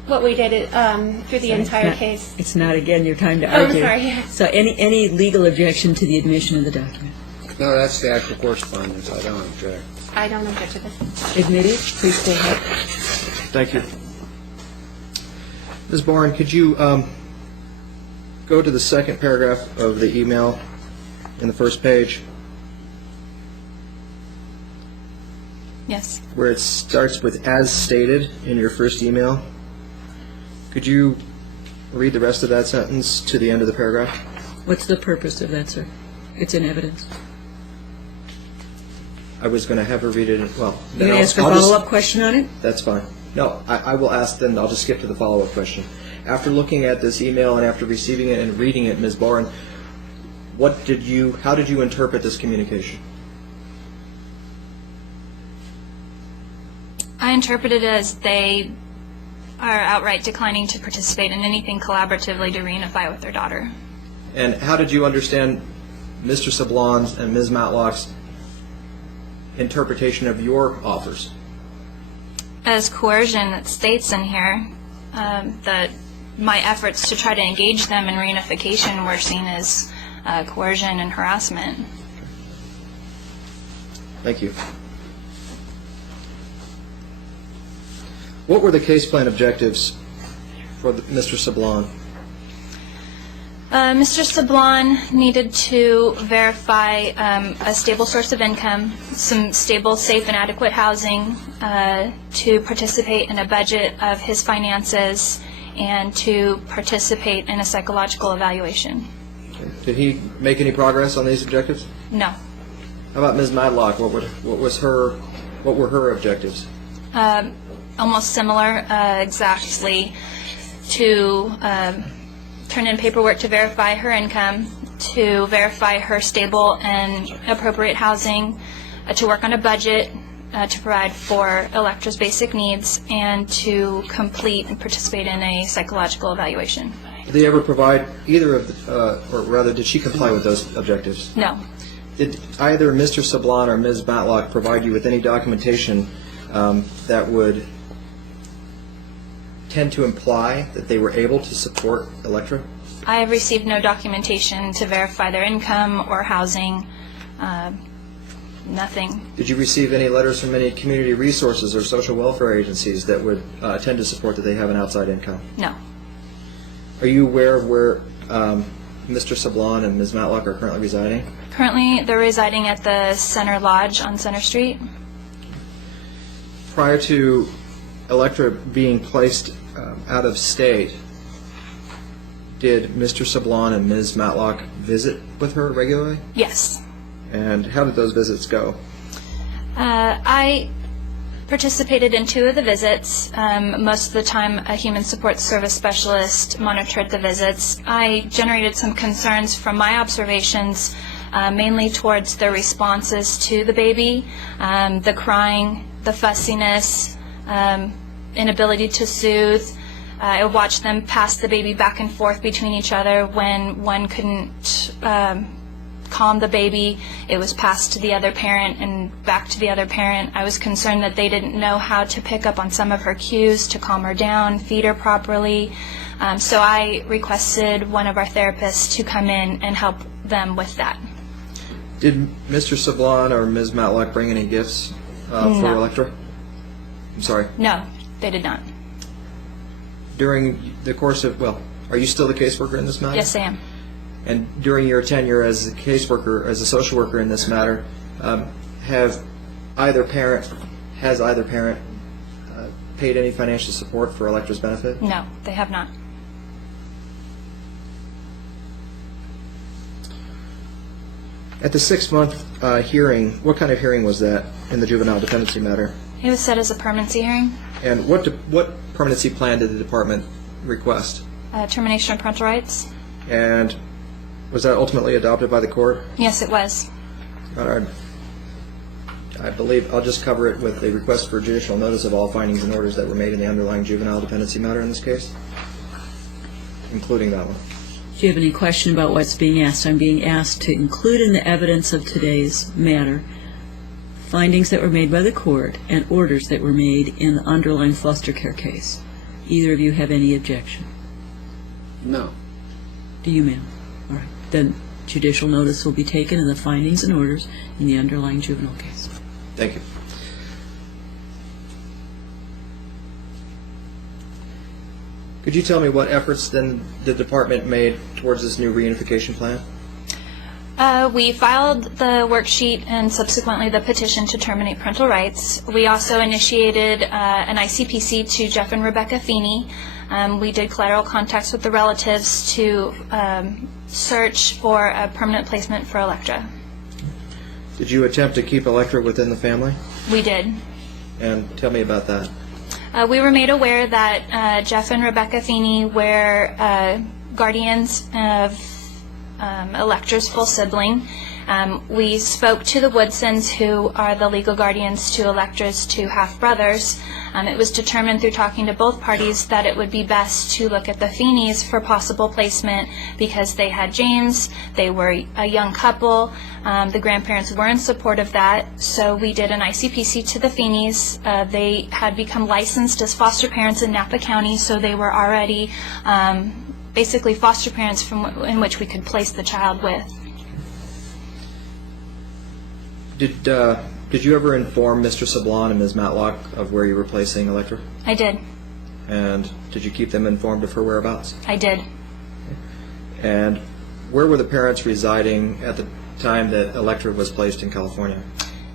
what we did through the entire case. It's not, again, your time to Oh, I'm argue. sorry. So any legal objection to the admission of the document? No, that's the actual correspondence. I don't object. I don't object to this. Admitted? Please go ahead. Thank you. Ms. Bourne, could you go to the second paragraph of the email in the first page Yes. where it starts with "as stated" in your first email? Could you read the rest of that sentence to the end of the paragraph? What's the purpose of that, sir? It's in evidence. I was going to have her read it. Well, You're then going to ask a I'll just- follow-up question on it? That's fine. No, I will ask then. I'll just skip to the follow-up question. After looking at this email and after receiving it and reading it, Ms. Bourne, how did you interpret this communication? I interpret it as they are outright declining to participate in anything collaboratively to reunify with their daughter. And how did you understand Mr. Sablon's and Ms. Matlock's interpretation of your offers? As coercion, it states in here that my efforts to try to engage them in reunification were seen as coercion and harassment. Thank you. What were the case plan objectives for Mr. Sablon? Mr. Sablon needed to verify a stable source of income, some stable, safe, and adequate housing, to participate in a budget of his finances, and to participate in a psychological evaluation. Did he make any progress on these objectives? No. How about Ms. Matlock? What were her objectives? Almost similar, exactly, to turn in paperwork to verify her income, to verify her stable and appropriate housing, to work on a budget, to provide for Electra's basic needs, and to complete and participate in a psychological evaluation. Did they ever provide either of, or rather, did she comply with those objectives? No. Did either Mr. Sablon or Ms. Matlock provide you with any documentation that would tend to imply that they were able to support Electra? I have received no documentation to verify their income or housing, nothing. Did you receive any letters from any community resources or social welfare agencies that would tend to support that they have an outside income? No. Are you aware of where Mr. Sablon and Ms. Matlock are currently residing? Currently, they're residing at the Center Lodge on Center Street. Prior to Electra being placed out of state, did Mr. Sablon and Ms. Matlock visit with her regularly? Yes. And how did those visits go? I participated in 2 of the visits. Most of the time, a human support service specialist monitored the visits. I generated some concerns from my observations, mainly towards the responses to the baby, the crying, the fussiness, inability to soothe. I watched them pass the baby back and forth between each other. When one couldn't calm the baby, it was passed to the other parent and back to the other parent. I was concerned that they didn't know how to pick up on some of her cues to calm her down, feed her properly. So I requested one of our therapists to come in and help them with that. Did Mr. Sablon or Ms. Matlock bring any gifts for No. Electra? I'm sorry. No, they did not. During the course of, well, are you still the caseworker in this matter? Yes, I am. And during your tenure as a caseworker, as a social worker in this matter, has either parent paid any financial support for Electra's benefit? No, they have not. At the 6-month hearing, what kind of hearing was that in the juvenile dependency matter? It was set as a permanency hearing. And what permanency plan did the department request? Termination of parental rights. And was that ultimately adopted by the court? Yes, it was. All right. I believe I'll just cover it with a request for judicial notice of all findings and orders that were made in the underlying juvenile dependency matter in this case, including that one. Do you have any question about what's being asked? I'm being asked to include in the evidence of today's matter findings that were made by the court and orders that were made in the underlying foster care case. Either of you have any objection? No. Do you, ma'am? All right. Then judicial notice will be taken of the findings and orders in the underlying juvenile case. Thank you. Could you tell me what efforts then the department made towards this new reunification plan? We filed the worksheet and subsequently the petition to terminate parental rights. We also initiated an ICPC to Jeff and Rebecca Feeney. We did collateral contacts with the relatives to search for a permanent placement for Electra. Did you attempt to keep Electra within the family? We did. And tell me about that. We were made aware that Jeff and Rebecca Feeney were guardians of Electra's full sibling. We spoke to the Woodsons, who are the legal guardians to Electra's two half-brothers. It was determined through talking to both parties that it would be best to look at the Feeneys for possible placement because they had James, they were a young couple, the grandparents were in support of that, so we did an ICPC to the Feeneys. They had become licensed as foster parents in Napa County, so they were already basically foster parents in which we could place the child with. Did you ever inform Mr. Sablon and Ms. Matlock of where you were placing Electra? I did. And did you keep them informed of her whereabouts? I did. And where were the parents residing at the time that Electra was placed in California?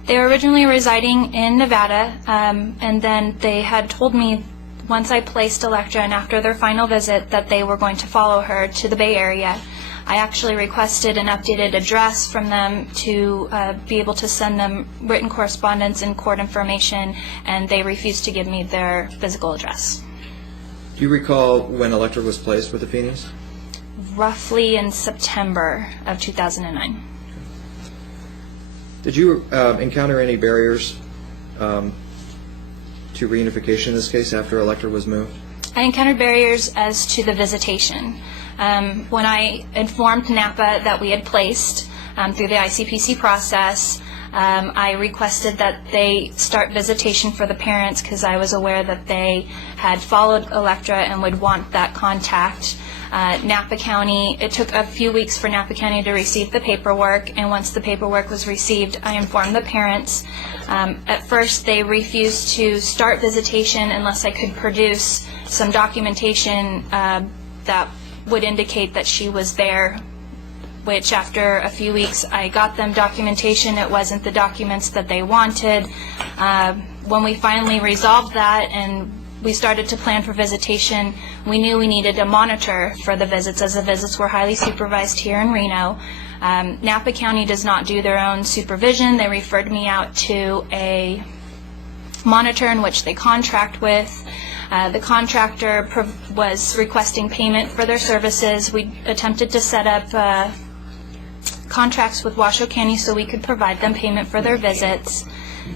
They were originally residing in Nevada, and then they had told me once I placed Electra and after their final visit that they were going to follow her to the Bay Area. I actually requested an updated address from them to be able to send them written correspondence and court information, and they refused to give me their physical address. Do you recall when Electra was placed with the Feeneys? Roughly in September of 2009. Did you encounter any barriers to reunification in this case after Electra was moved? I encountered barriers as to the visitation. When I informed Napa that we had placed through the ICPC process, I requested that they start visitation for the parents because I was aware that they had followed Electra and would want that contact. Napa County, it took a few weeks for Napa County to receive the paperwork, and once the paperwork was received, I informed the parents. At first, they refused to start visitation unless I could produce some documentation that would indicate that she was there, which after a few weeks I got them documentation. It wasn't the documents that they wanted. When we finally resolved that and we started to plan for visitation, we knew we needed a monitor for the visits, as the visits were highly supervised here in Reno. Napa County does not do their own supervision. They referred me out to a monitor in which they contract with. The contractor was requesting payment for their services. We attempted to set up contracts with Washoe County so we could provide them payment for their visits.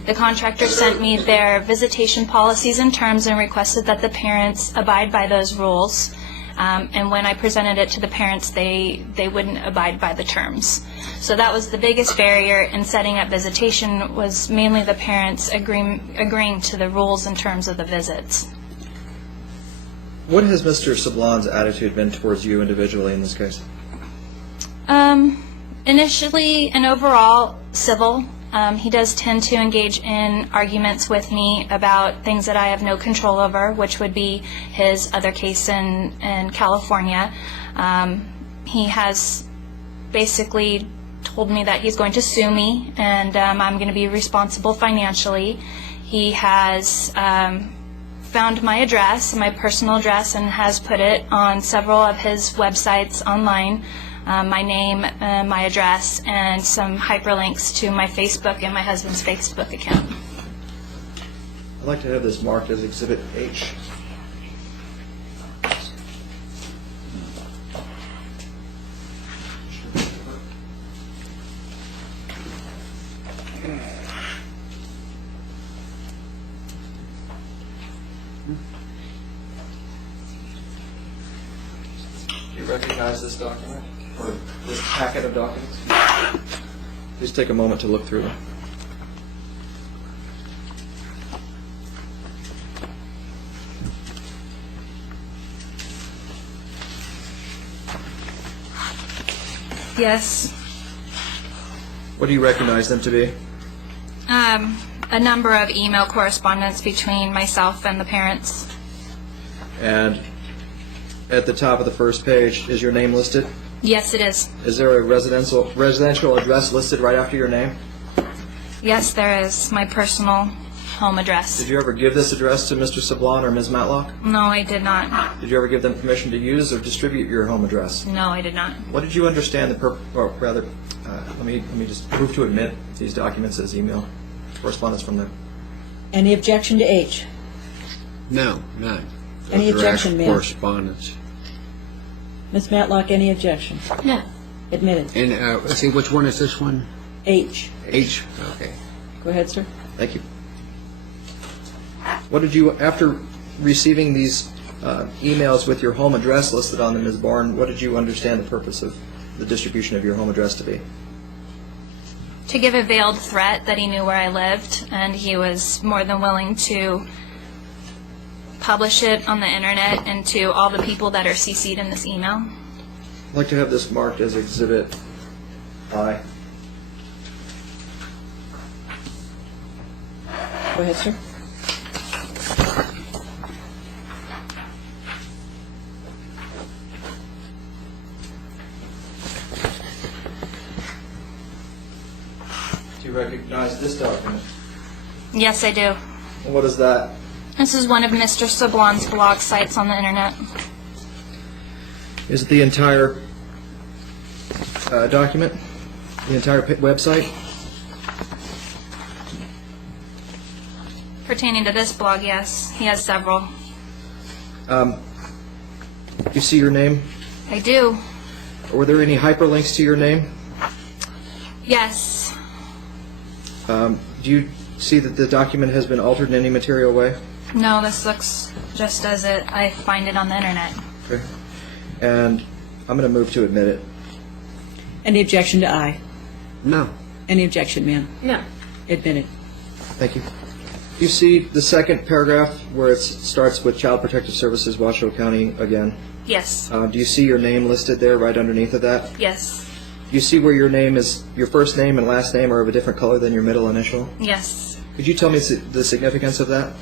The contractor sent me their visitation policies and terms and requested that the parents abide by those rules. And when I presented it to the parents, they wouldn't abide by the terms. So that was the biggest barrier in setting up visitation, was mainly the parents agreeing to the rules and terms of the visits. What has Mr. Sablon's attitude been towards you individually in this case? Initially and overall, civil. He does tend to engage in arguments with me about things that I have no control over, which would be his other case in California. He has basically told me that he's going to sue me and I'm going to be responsible financially. He has found my address, my personal address, and has put it on several of his websites online. My name, my address, and some hyperlinks to my Facebook and my husband's Facebook account. I'd like to have this marked as Exhibit H. Do you recognize this document, or this packet of documents? Please take a moment to look through them. Yes. What do you recognize them to be? A number of email correspondence between myself and the parents. And at the top of the first page, is your name listed? Yes, it is. Is there a residential address listed right after your name? Yes, there is. My personal home address. Did you ever give this address to Mr. Sablon or Ms. Matlock? No, I did not. Did you ever give them permission to use or distribute your home address? No, I did not. What did you understand let me just move to admit these documents as email correspondence from the... Any objection to H? No, none. Any Those are objection, actual ma'am? correspondence. Ms. Matlock, any objection? No. Admitted. And let's see, which one is this one? H. H, okay. Go ahead, sir. Thank you. What did you, after receiving these emails with your home address listed on them, Ms. Barn, what did you understand the purpose of the distribution of your home address to be? To give a veiled threat that he knew where I lived, and he was more than willing to publish it on the internet and to all the people that are CC'd in this email. I'd like to have this marked as Exhibit I. Go ahead, sir. Do you recognize this document? Yes, I do. And what is that? This is one of Mr. Sablon's blog sites on the internet. Is it the entire document? The entire website? Pertaining to this blog, yes. He has several. You see your name? I do. Were there any hyperlinks to your name? Yes. Do you see that the document has been altered in any material way? No, this looks just as I find it on the internet. Okay. And I'm going to move to admit it. Any objection to I? No. Any objection, ma'am? No. Admitted. Thank you. You see the second paragraph where it starts with Child Protective Services, Washoe County again? Yes. Do you see your name listed there right underneath of that? Yes. Do you see where your name is, your first name and last name are of a different color than your middle initial? Yes. Could you tell me the significance of that?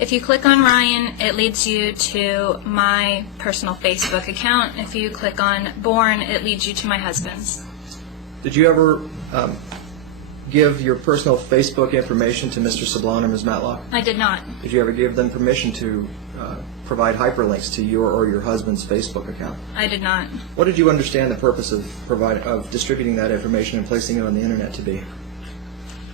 If you click on Ryan, it leads you to my personal Facebook account. If you click on Born, it leads you to my husband's. Did you ever give your personal Facebook information to Mr. Sablon or Ms. Matlock? I did not. Did you ever give them permission to provide hyperlinks to your or your husband's Facebook account? I did not. What did you understand the purpose of distributing that information and placing it on the internet to be?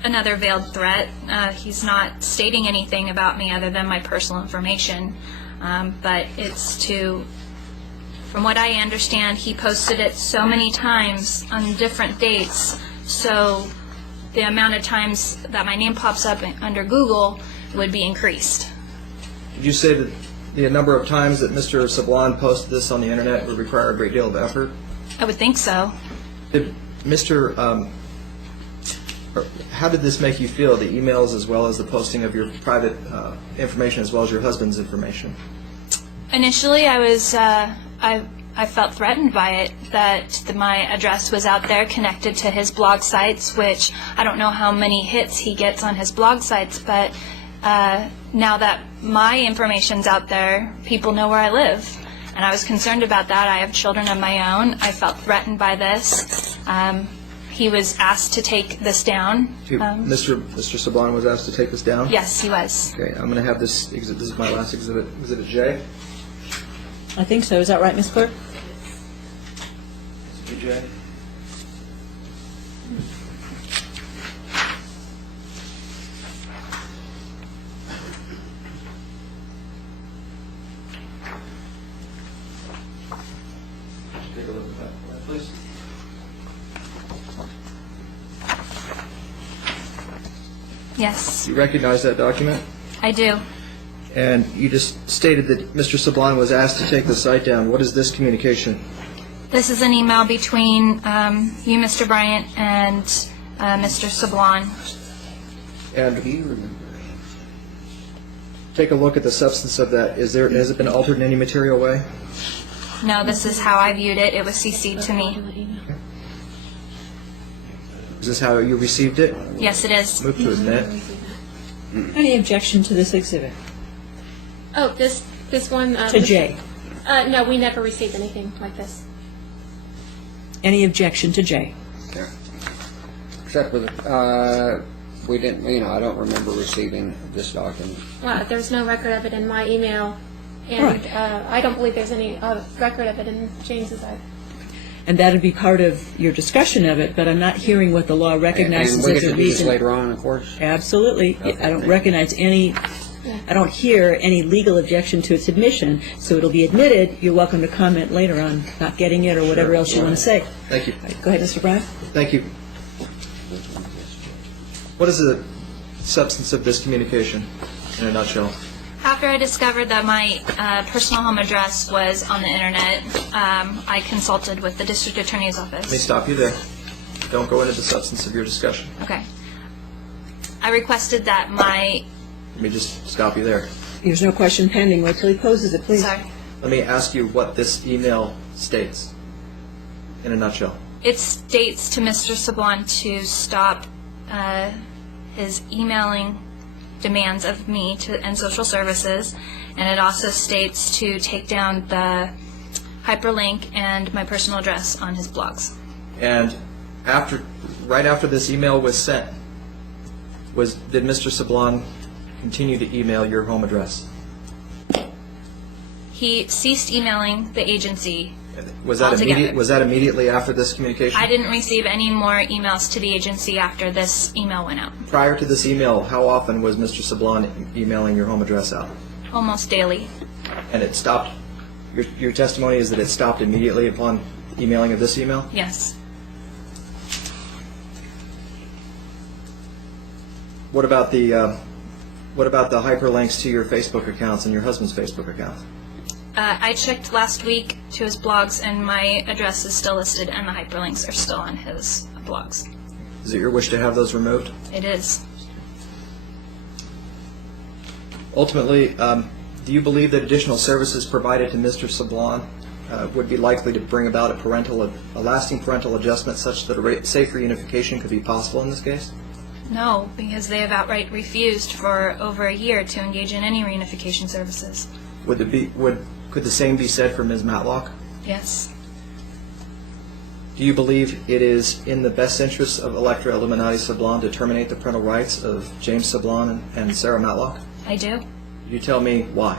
Another veiled threat. He's not stating anything about me other than my personal information, but it's to, from what I understand, he posted it so many times on different dates, so the amount of times that my name pops up under Google would be increased. Did you say that the number of times that Mr. Sablon posted this on the internet would require a great deal of effort? I would think so. Did how did this make you feel, the emails as well as the posting of your private information as well as your husband's information? Initially, I was I felt threatened by it, that my address was out there connected to his blog sites, which I don't know how many hits he gets on his blog sites, but now that my information's out there, people know where I live. And I was concerned about that. I have children of my own. I felt threatened by this. He was asked to take this down. Mr. Sablon was asked to take this down? Yes, he was. Okay, I'm going to have this exhibit. This is my last exhibit. Exhibit J. I think so. Is that right, Ms. Clerk? Exhibit J. Yes, You recognize that document? I do. And you just stated that Mr. Sablon was asked to take the site down. What is this communication? This is an email between you, Mr. Bryant, and Mr. Sablon. And take a look at the substance of that. Has it been altered in any material way? No, this is how I viewed it. It was CC'd to me. Is this how you received it? Yes, it is. Move to admit. Any objection to this exhibit? Oh, this one? To J. No, we never received anything like this. Any objection to J? Except with, we didn't, I don't remember receiving this document. Well, there's no record of it in my email, and Right. I don't believe there's any record of it in James's. And that would be part of your discussion of it, but I'm not hearing what the law recognizes And we as get a to do this reason. later on, of course. Absolutely. I don't recognize any, I don't hear any legal objection to its admission, so it'll be admitted. You're welcome to comment later on not getting it or whatever else you want to say. Thank you. All right, go ahead, Mr. Bryant. Thank you. What is the substance of this communication in a nutshell? After I discovered that my personal home address was on the internet, I consulted with the district attorney's Let me office. stop you there. Don't go into the substance of your discussion. Okay. I requested that my, Let me just stop you there. There's no question pending. Wait till he poses it, please. sorry, Let me ask you what this email states in a nutshell. it states to Mr. Sablon to stop his emailing demands of me and social services, and it also states to take down the hyperlink and my personal address on his blogs. And right after this email was sent, did Mr. Sablon continue to email your home address? He ceased emailing the agency. Was that Altogether. Was that immediately after this communication? I didn't receive any more emails to the agency after this email went out. Prior to this email, how often was Mr. Sablon emailing your home address out? Almost daily. And it stopped. Your testimony is that it stopped immediately upon emailing of this email? Yes. What about the hyperlinks to your Facebook accounts and your husband's Facebook account? I checked last week to his blogs, and my address is still listed, and the hyperlinks are still on his blogs. Is it your wish to have those removed? It is. Ultimately, do you believe that additional services provided to Mr. Sablon would be likely to bring about a lasting parental adjustment such that a safe reunification could be possible in this case? No, because they have outright refused for over a year to engage in any reunification services. Could the same be said for Ms. Matlock? Yes. Do you believe it is in the best interests of Electra Illuminati Sablon to terminate the parental rights of James Sablon and Sarah Matlock? I do. Can you tell me why?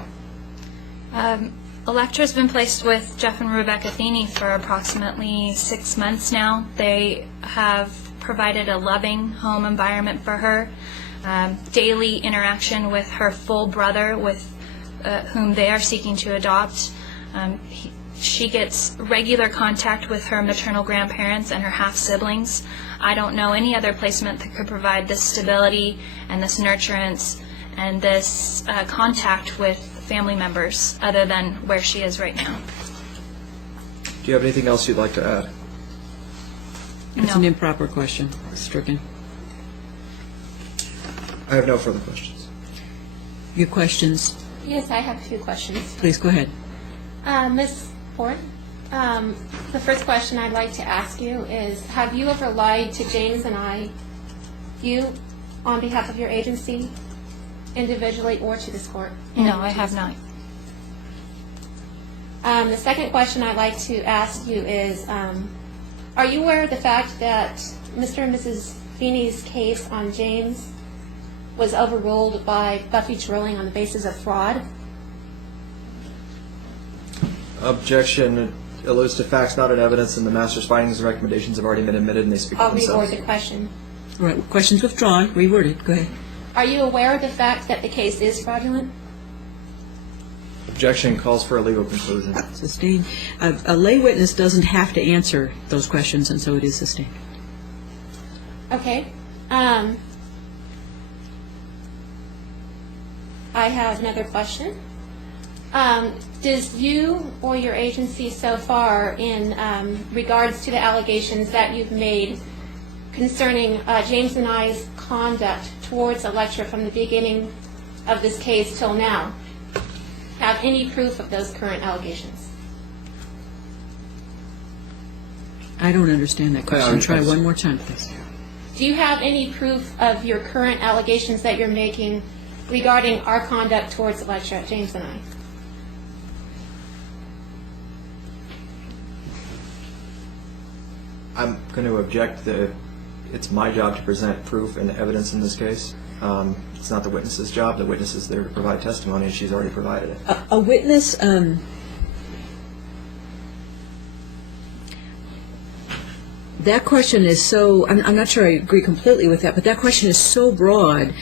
Electra's been placed with Jeff and Rebecca Feeney for approximately 6 months now. They have provided a loving home environment for her, daily interaction with her full brother, with whom they are seeking to adopt. She gets regular contact with her maternal grandparents and her half-siblings. I don't know any other placement that could provide this stability and this nurturance and this contact with family members other than where she is right now. Do you have anything else you'd like to add? It's No. an improper question. Stricken. I have no further questions. Your questions, Yes, I have a few questions. please go ahead. Ms. Ford, the first question I'd like to ask you is, have you ever lied to James and I, you, on behalf of your agency, individually or to this court? No, I have not. The second question I'd like to ask you is, are you aware of the fact that Mr. and Mrs. Feeney's case on James was overruled by Buffy Drilling on the basis of fraud? Objection. It alludes to facts not in evidence, and the master's findings and recommendations have already been admitted, and they speak for I'll themselves. reword the question. All right, questions withdrawn, reworded. Go ahead. Are you aware of the fact that the case is fraudulent? Objection calls for a legal conclusion. Sustained. A lay witness doesn't have to answer those questions, and so it is sustained. Okay. I have another question. Does you or your agency so far, in regards to the allegations that you've made concerning James and I's conduct towards Electra from the beginning of this case till now, have any proof of those current allegations? I don't understand that question. Try one more time, please. Do you have any proof of your current allegations that you're making regarding our conduct towards Electra, James and I? I'm going to object that it's my job to present proof and evidence in this case. It's not the witness's job. The witness is there to provide testimony, and she's already provided it. A witness, that question is so, I'm not sure I agree completely with that, but that question is so broad.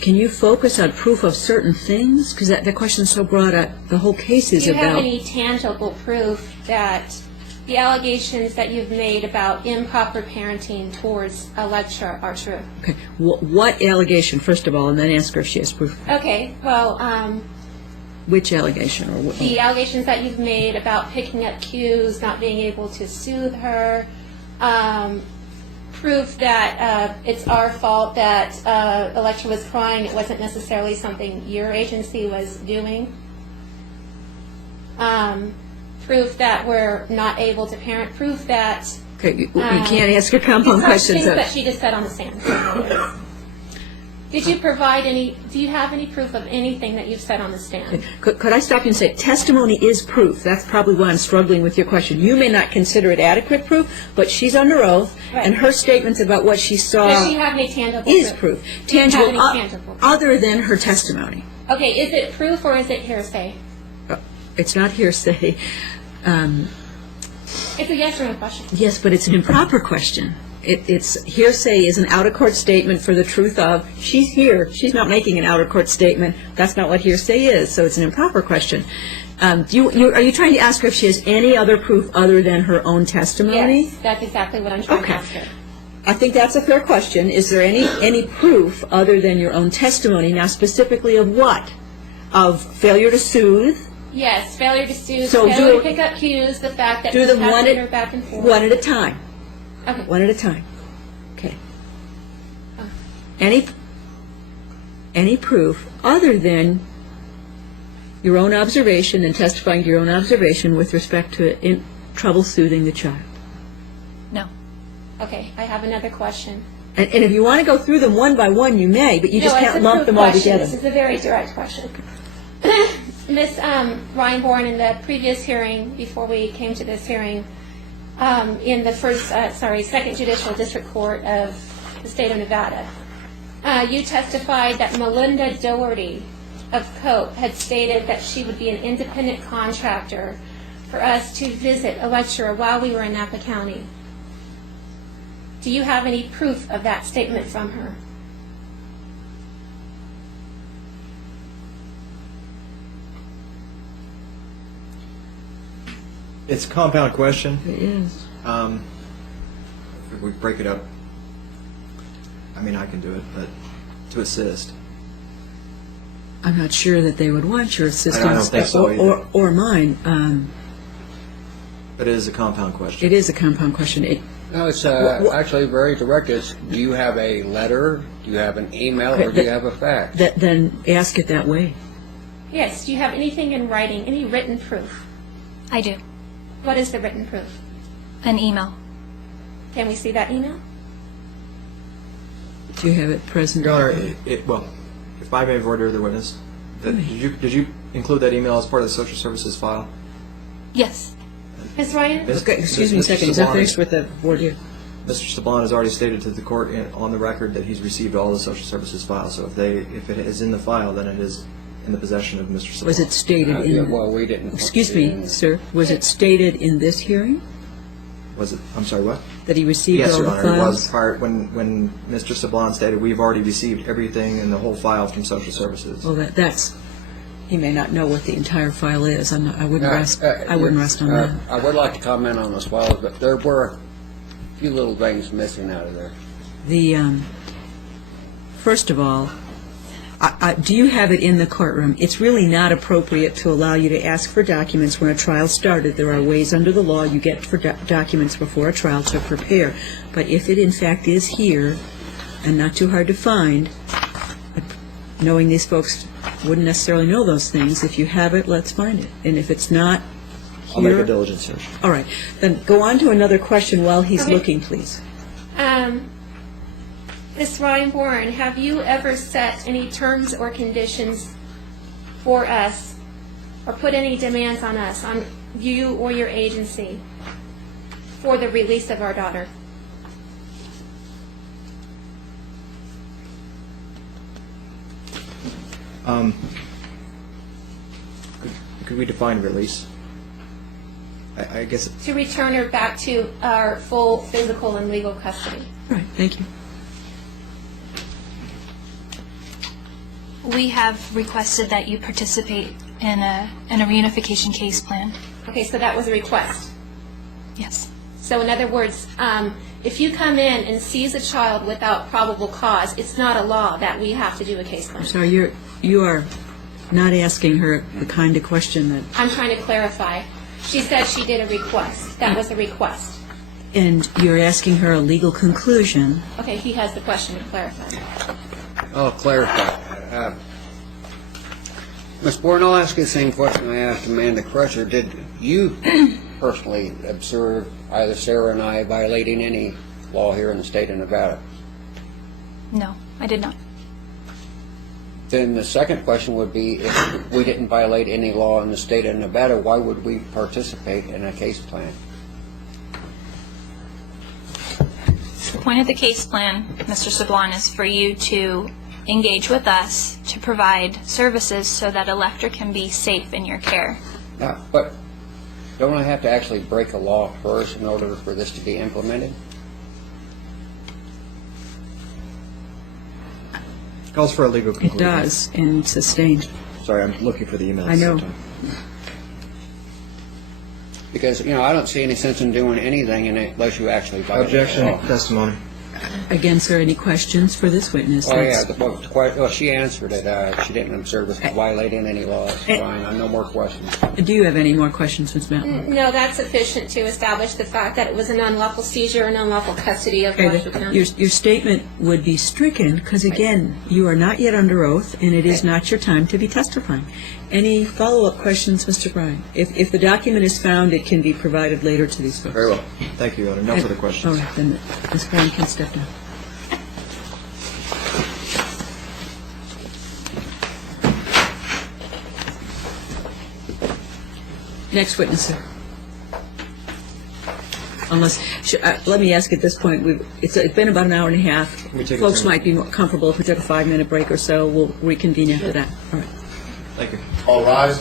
Can you focus on proof of certain things? Because that question is so broad, the whole case is about... Do you have any tangible proof that the allegations that you've made about improper parenting towards Electra are true? Okay. What allegation, first of all, and then ask her if she has proof? Okay, well... Which allegation? Or what? The allegations that you've made about picking up cues, not being able to soothe her, proof that it's our fault that Electra was crying, it wasn't necessarily something your agency was doing. Proof that we're not able to parent, proof that... Okay, you can't ask her compound questions. Things that she just said on the stand. Did you provide any, do you have any proof of anything that you've said on the stand? Could I stop you and say, testimony is proof. That's probably why I'm struggling with your question. You may not consider it adequate proof, but she's under oath, Right. and her statements about what she saw Does she have any tangible is proof? proof. Do you have Tangible, any tangible proof? other than her testimony. Okay, is it proof or is it hearsay? It's not hearsay. It's a yes or no question. Yes, but it's an improper question. It's hearsay is an out-of-court statement for the truth of, she's here, she's not making an out-of-court statement, that's not what hearsay is, so it's an improper question. Are you trying to ask her if she has any other proof other than her own testimony? Yes, that's exactly what I'm trying to ask her. I think that's a fair question. Is there any proof other than your own testimony? Now, specifically of what? Of failure to soothe? Yes, failure to soothe, So failure do- to pick up cues, the fact that Do she's them passing her back and forth. one at a time. Okay. One at a time. Okay. Oh. Any proof other than your own observation and testifying to your own observation with respect to trouble soothing the child? No. Okay, I have another question. And if you want to go through them one by one, you may, but you just No, it's can't a lump proof them all question. together. This is a very direct question. Ms. Reinborn, in the previous hearing, before we came to this hearing, in the Second Judicial District Court of the state of Nevada, you testified that Melinda Doherty of Cope had stated that she would be an independent contractor for us to visit Electra while we were in Napa County. Do you have any proof of that statement from her? It's a compound question. It is. If we break it up, I mean, I can do it, but to assist. I'm not sure that they would want your assistance. I don't think so either. Or mine. But it is a compound question. It is a compound question. No, it's actually very direct. It's, do you have a letter, do you have an email, or do you have a fax? Then ask it that way. Yes. Do you have anything in writing, any written proof? I do. What is the written proof? An email. Can we see that email? Do you have it present? Your Honor, well, if I may order the witness, did you include that email as part of the social services file? Yes. Ms. Ryan? Okay, excuse me a second. Is that finished with the board here? Mr. Saban has already stated to the court on the record that he's received all the social services files. So if it is in the file, then it is in the possession of Mr. Saban. Was it stated Yeah, in... well, we didn't. Excuse me, sir. Was it stated in this hearing Was it? I'm sorry, what? that he received Yes, all Your the Honor. It files? was prior when Mr. Saban stated we've already received everything in the whole file from social services. Well, that's... He may not know what the entire file is. I wouldn't rest on that. I would like to comment on this file, but there were a few little things missing out of there. First of all, do you have it in the courtroom? It's really not appropriate to allow you to ask for documents when a trial started. There are ways under the law you get for documents before a trial to prepare. But if it in fact is here, and not too hard to find, knowing these folks wouldn't necessarily know those things, if you have it, let's find it. And if it's not here... I'll make a diligent search. All right. Then go on to another question while he's Okay. looking, please. Ms. Ryan-Warren, have you ever set any terms or conditions for us or put any demands on us, on you or your agency, for the release of our daughter? Could we define release? I guess... To return her back to our full physical and legal custody. All right. Thank you. We have requested that you participate in a reunification case plan. Okay, so that was a request. Yes. So in other words, if you come in and seize a child without probable cause, it's not a law that we have to do a case plan. So you are not asking her the kind of question that... I'm trying to clarify. She said she did a request. That was a request. And you're asking her a legal conclusion. Okay, he has the question to clarify. I'll clarify. Ms. Bourne, I'll ask you the same question I asked Amanda Crutcher. Did you personally observe either Sarah and I violating any law here in the state of Nevada? No, I did not. Then the second question would be, if we didn't violate any law in the state of Nevada, why would we participate in a case plan? The point of the case plan, Mr. Sablon, is for you to engage with us to provide services so that Electra can be safe in your care. Yeah, but don't I have to actually break a law first in order for this to be implemented? Calls for a legal It conclusion. does, and sustained. Sorry, I'm looking for the email. I know. Because, I don't see any sense in doing anything unless you actually violate Objection. the law. Testimony. Again, sir, any questions for this witness? Oh, yeah, That's- she answered it. She didn't observe us violating any laws. Fine, I have no more questions. Do you have any more questions, Ms. Matlock? No, that's sufficient to establish the fact that it was an unlawful seizure and unlawful custody of Washington. Your statement would be stricken because, again, you are not yet under oath, and it is not your time to be testifying. Any follow-up questions, Mr. Bryan? If the document is found, it can be provided later to these folks. Very well. Thank you, Your Honor. No further questions. All right, then Ms. Bryan can step down. Next witness, sir. Let me ask at this point, it's been about an hour and a half. We take a Folks 10 might be more comfortable if we took a 5-minute break or so. We'll reconvene after that. All right. Thank you. All rise.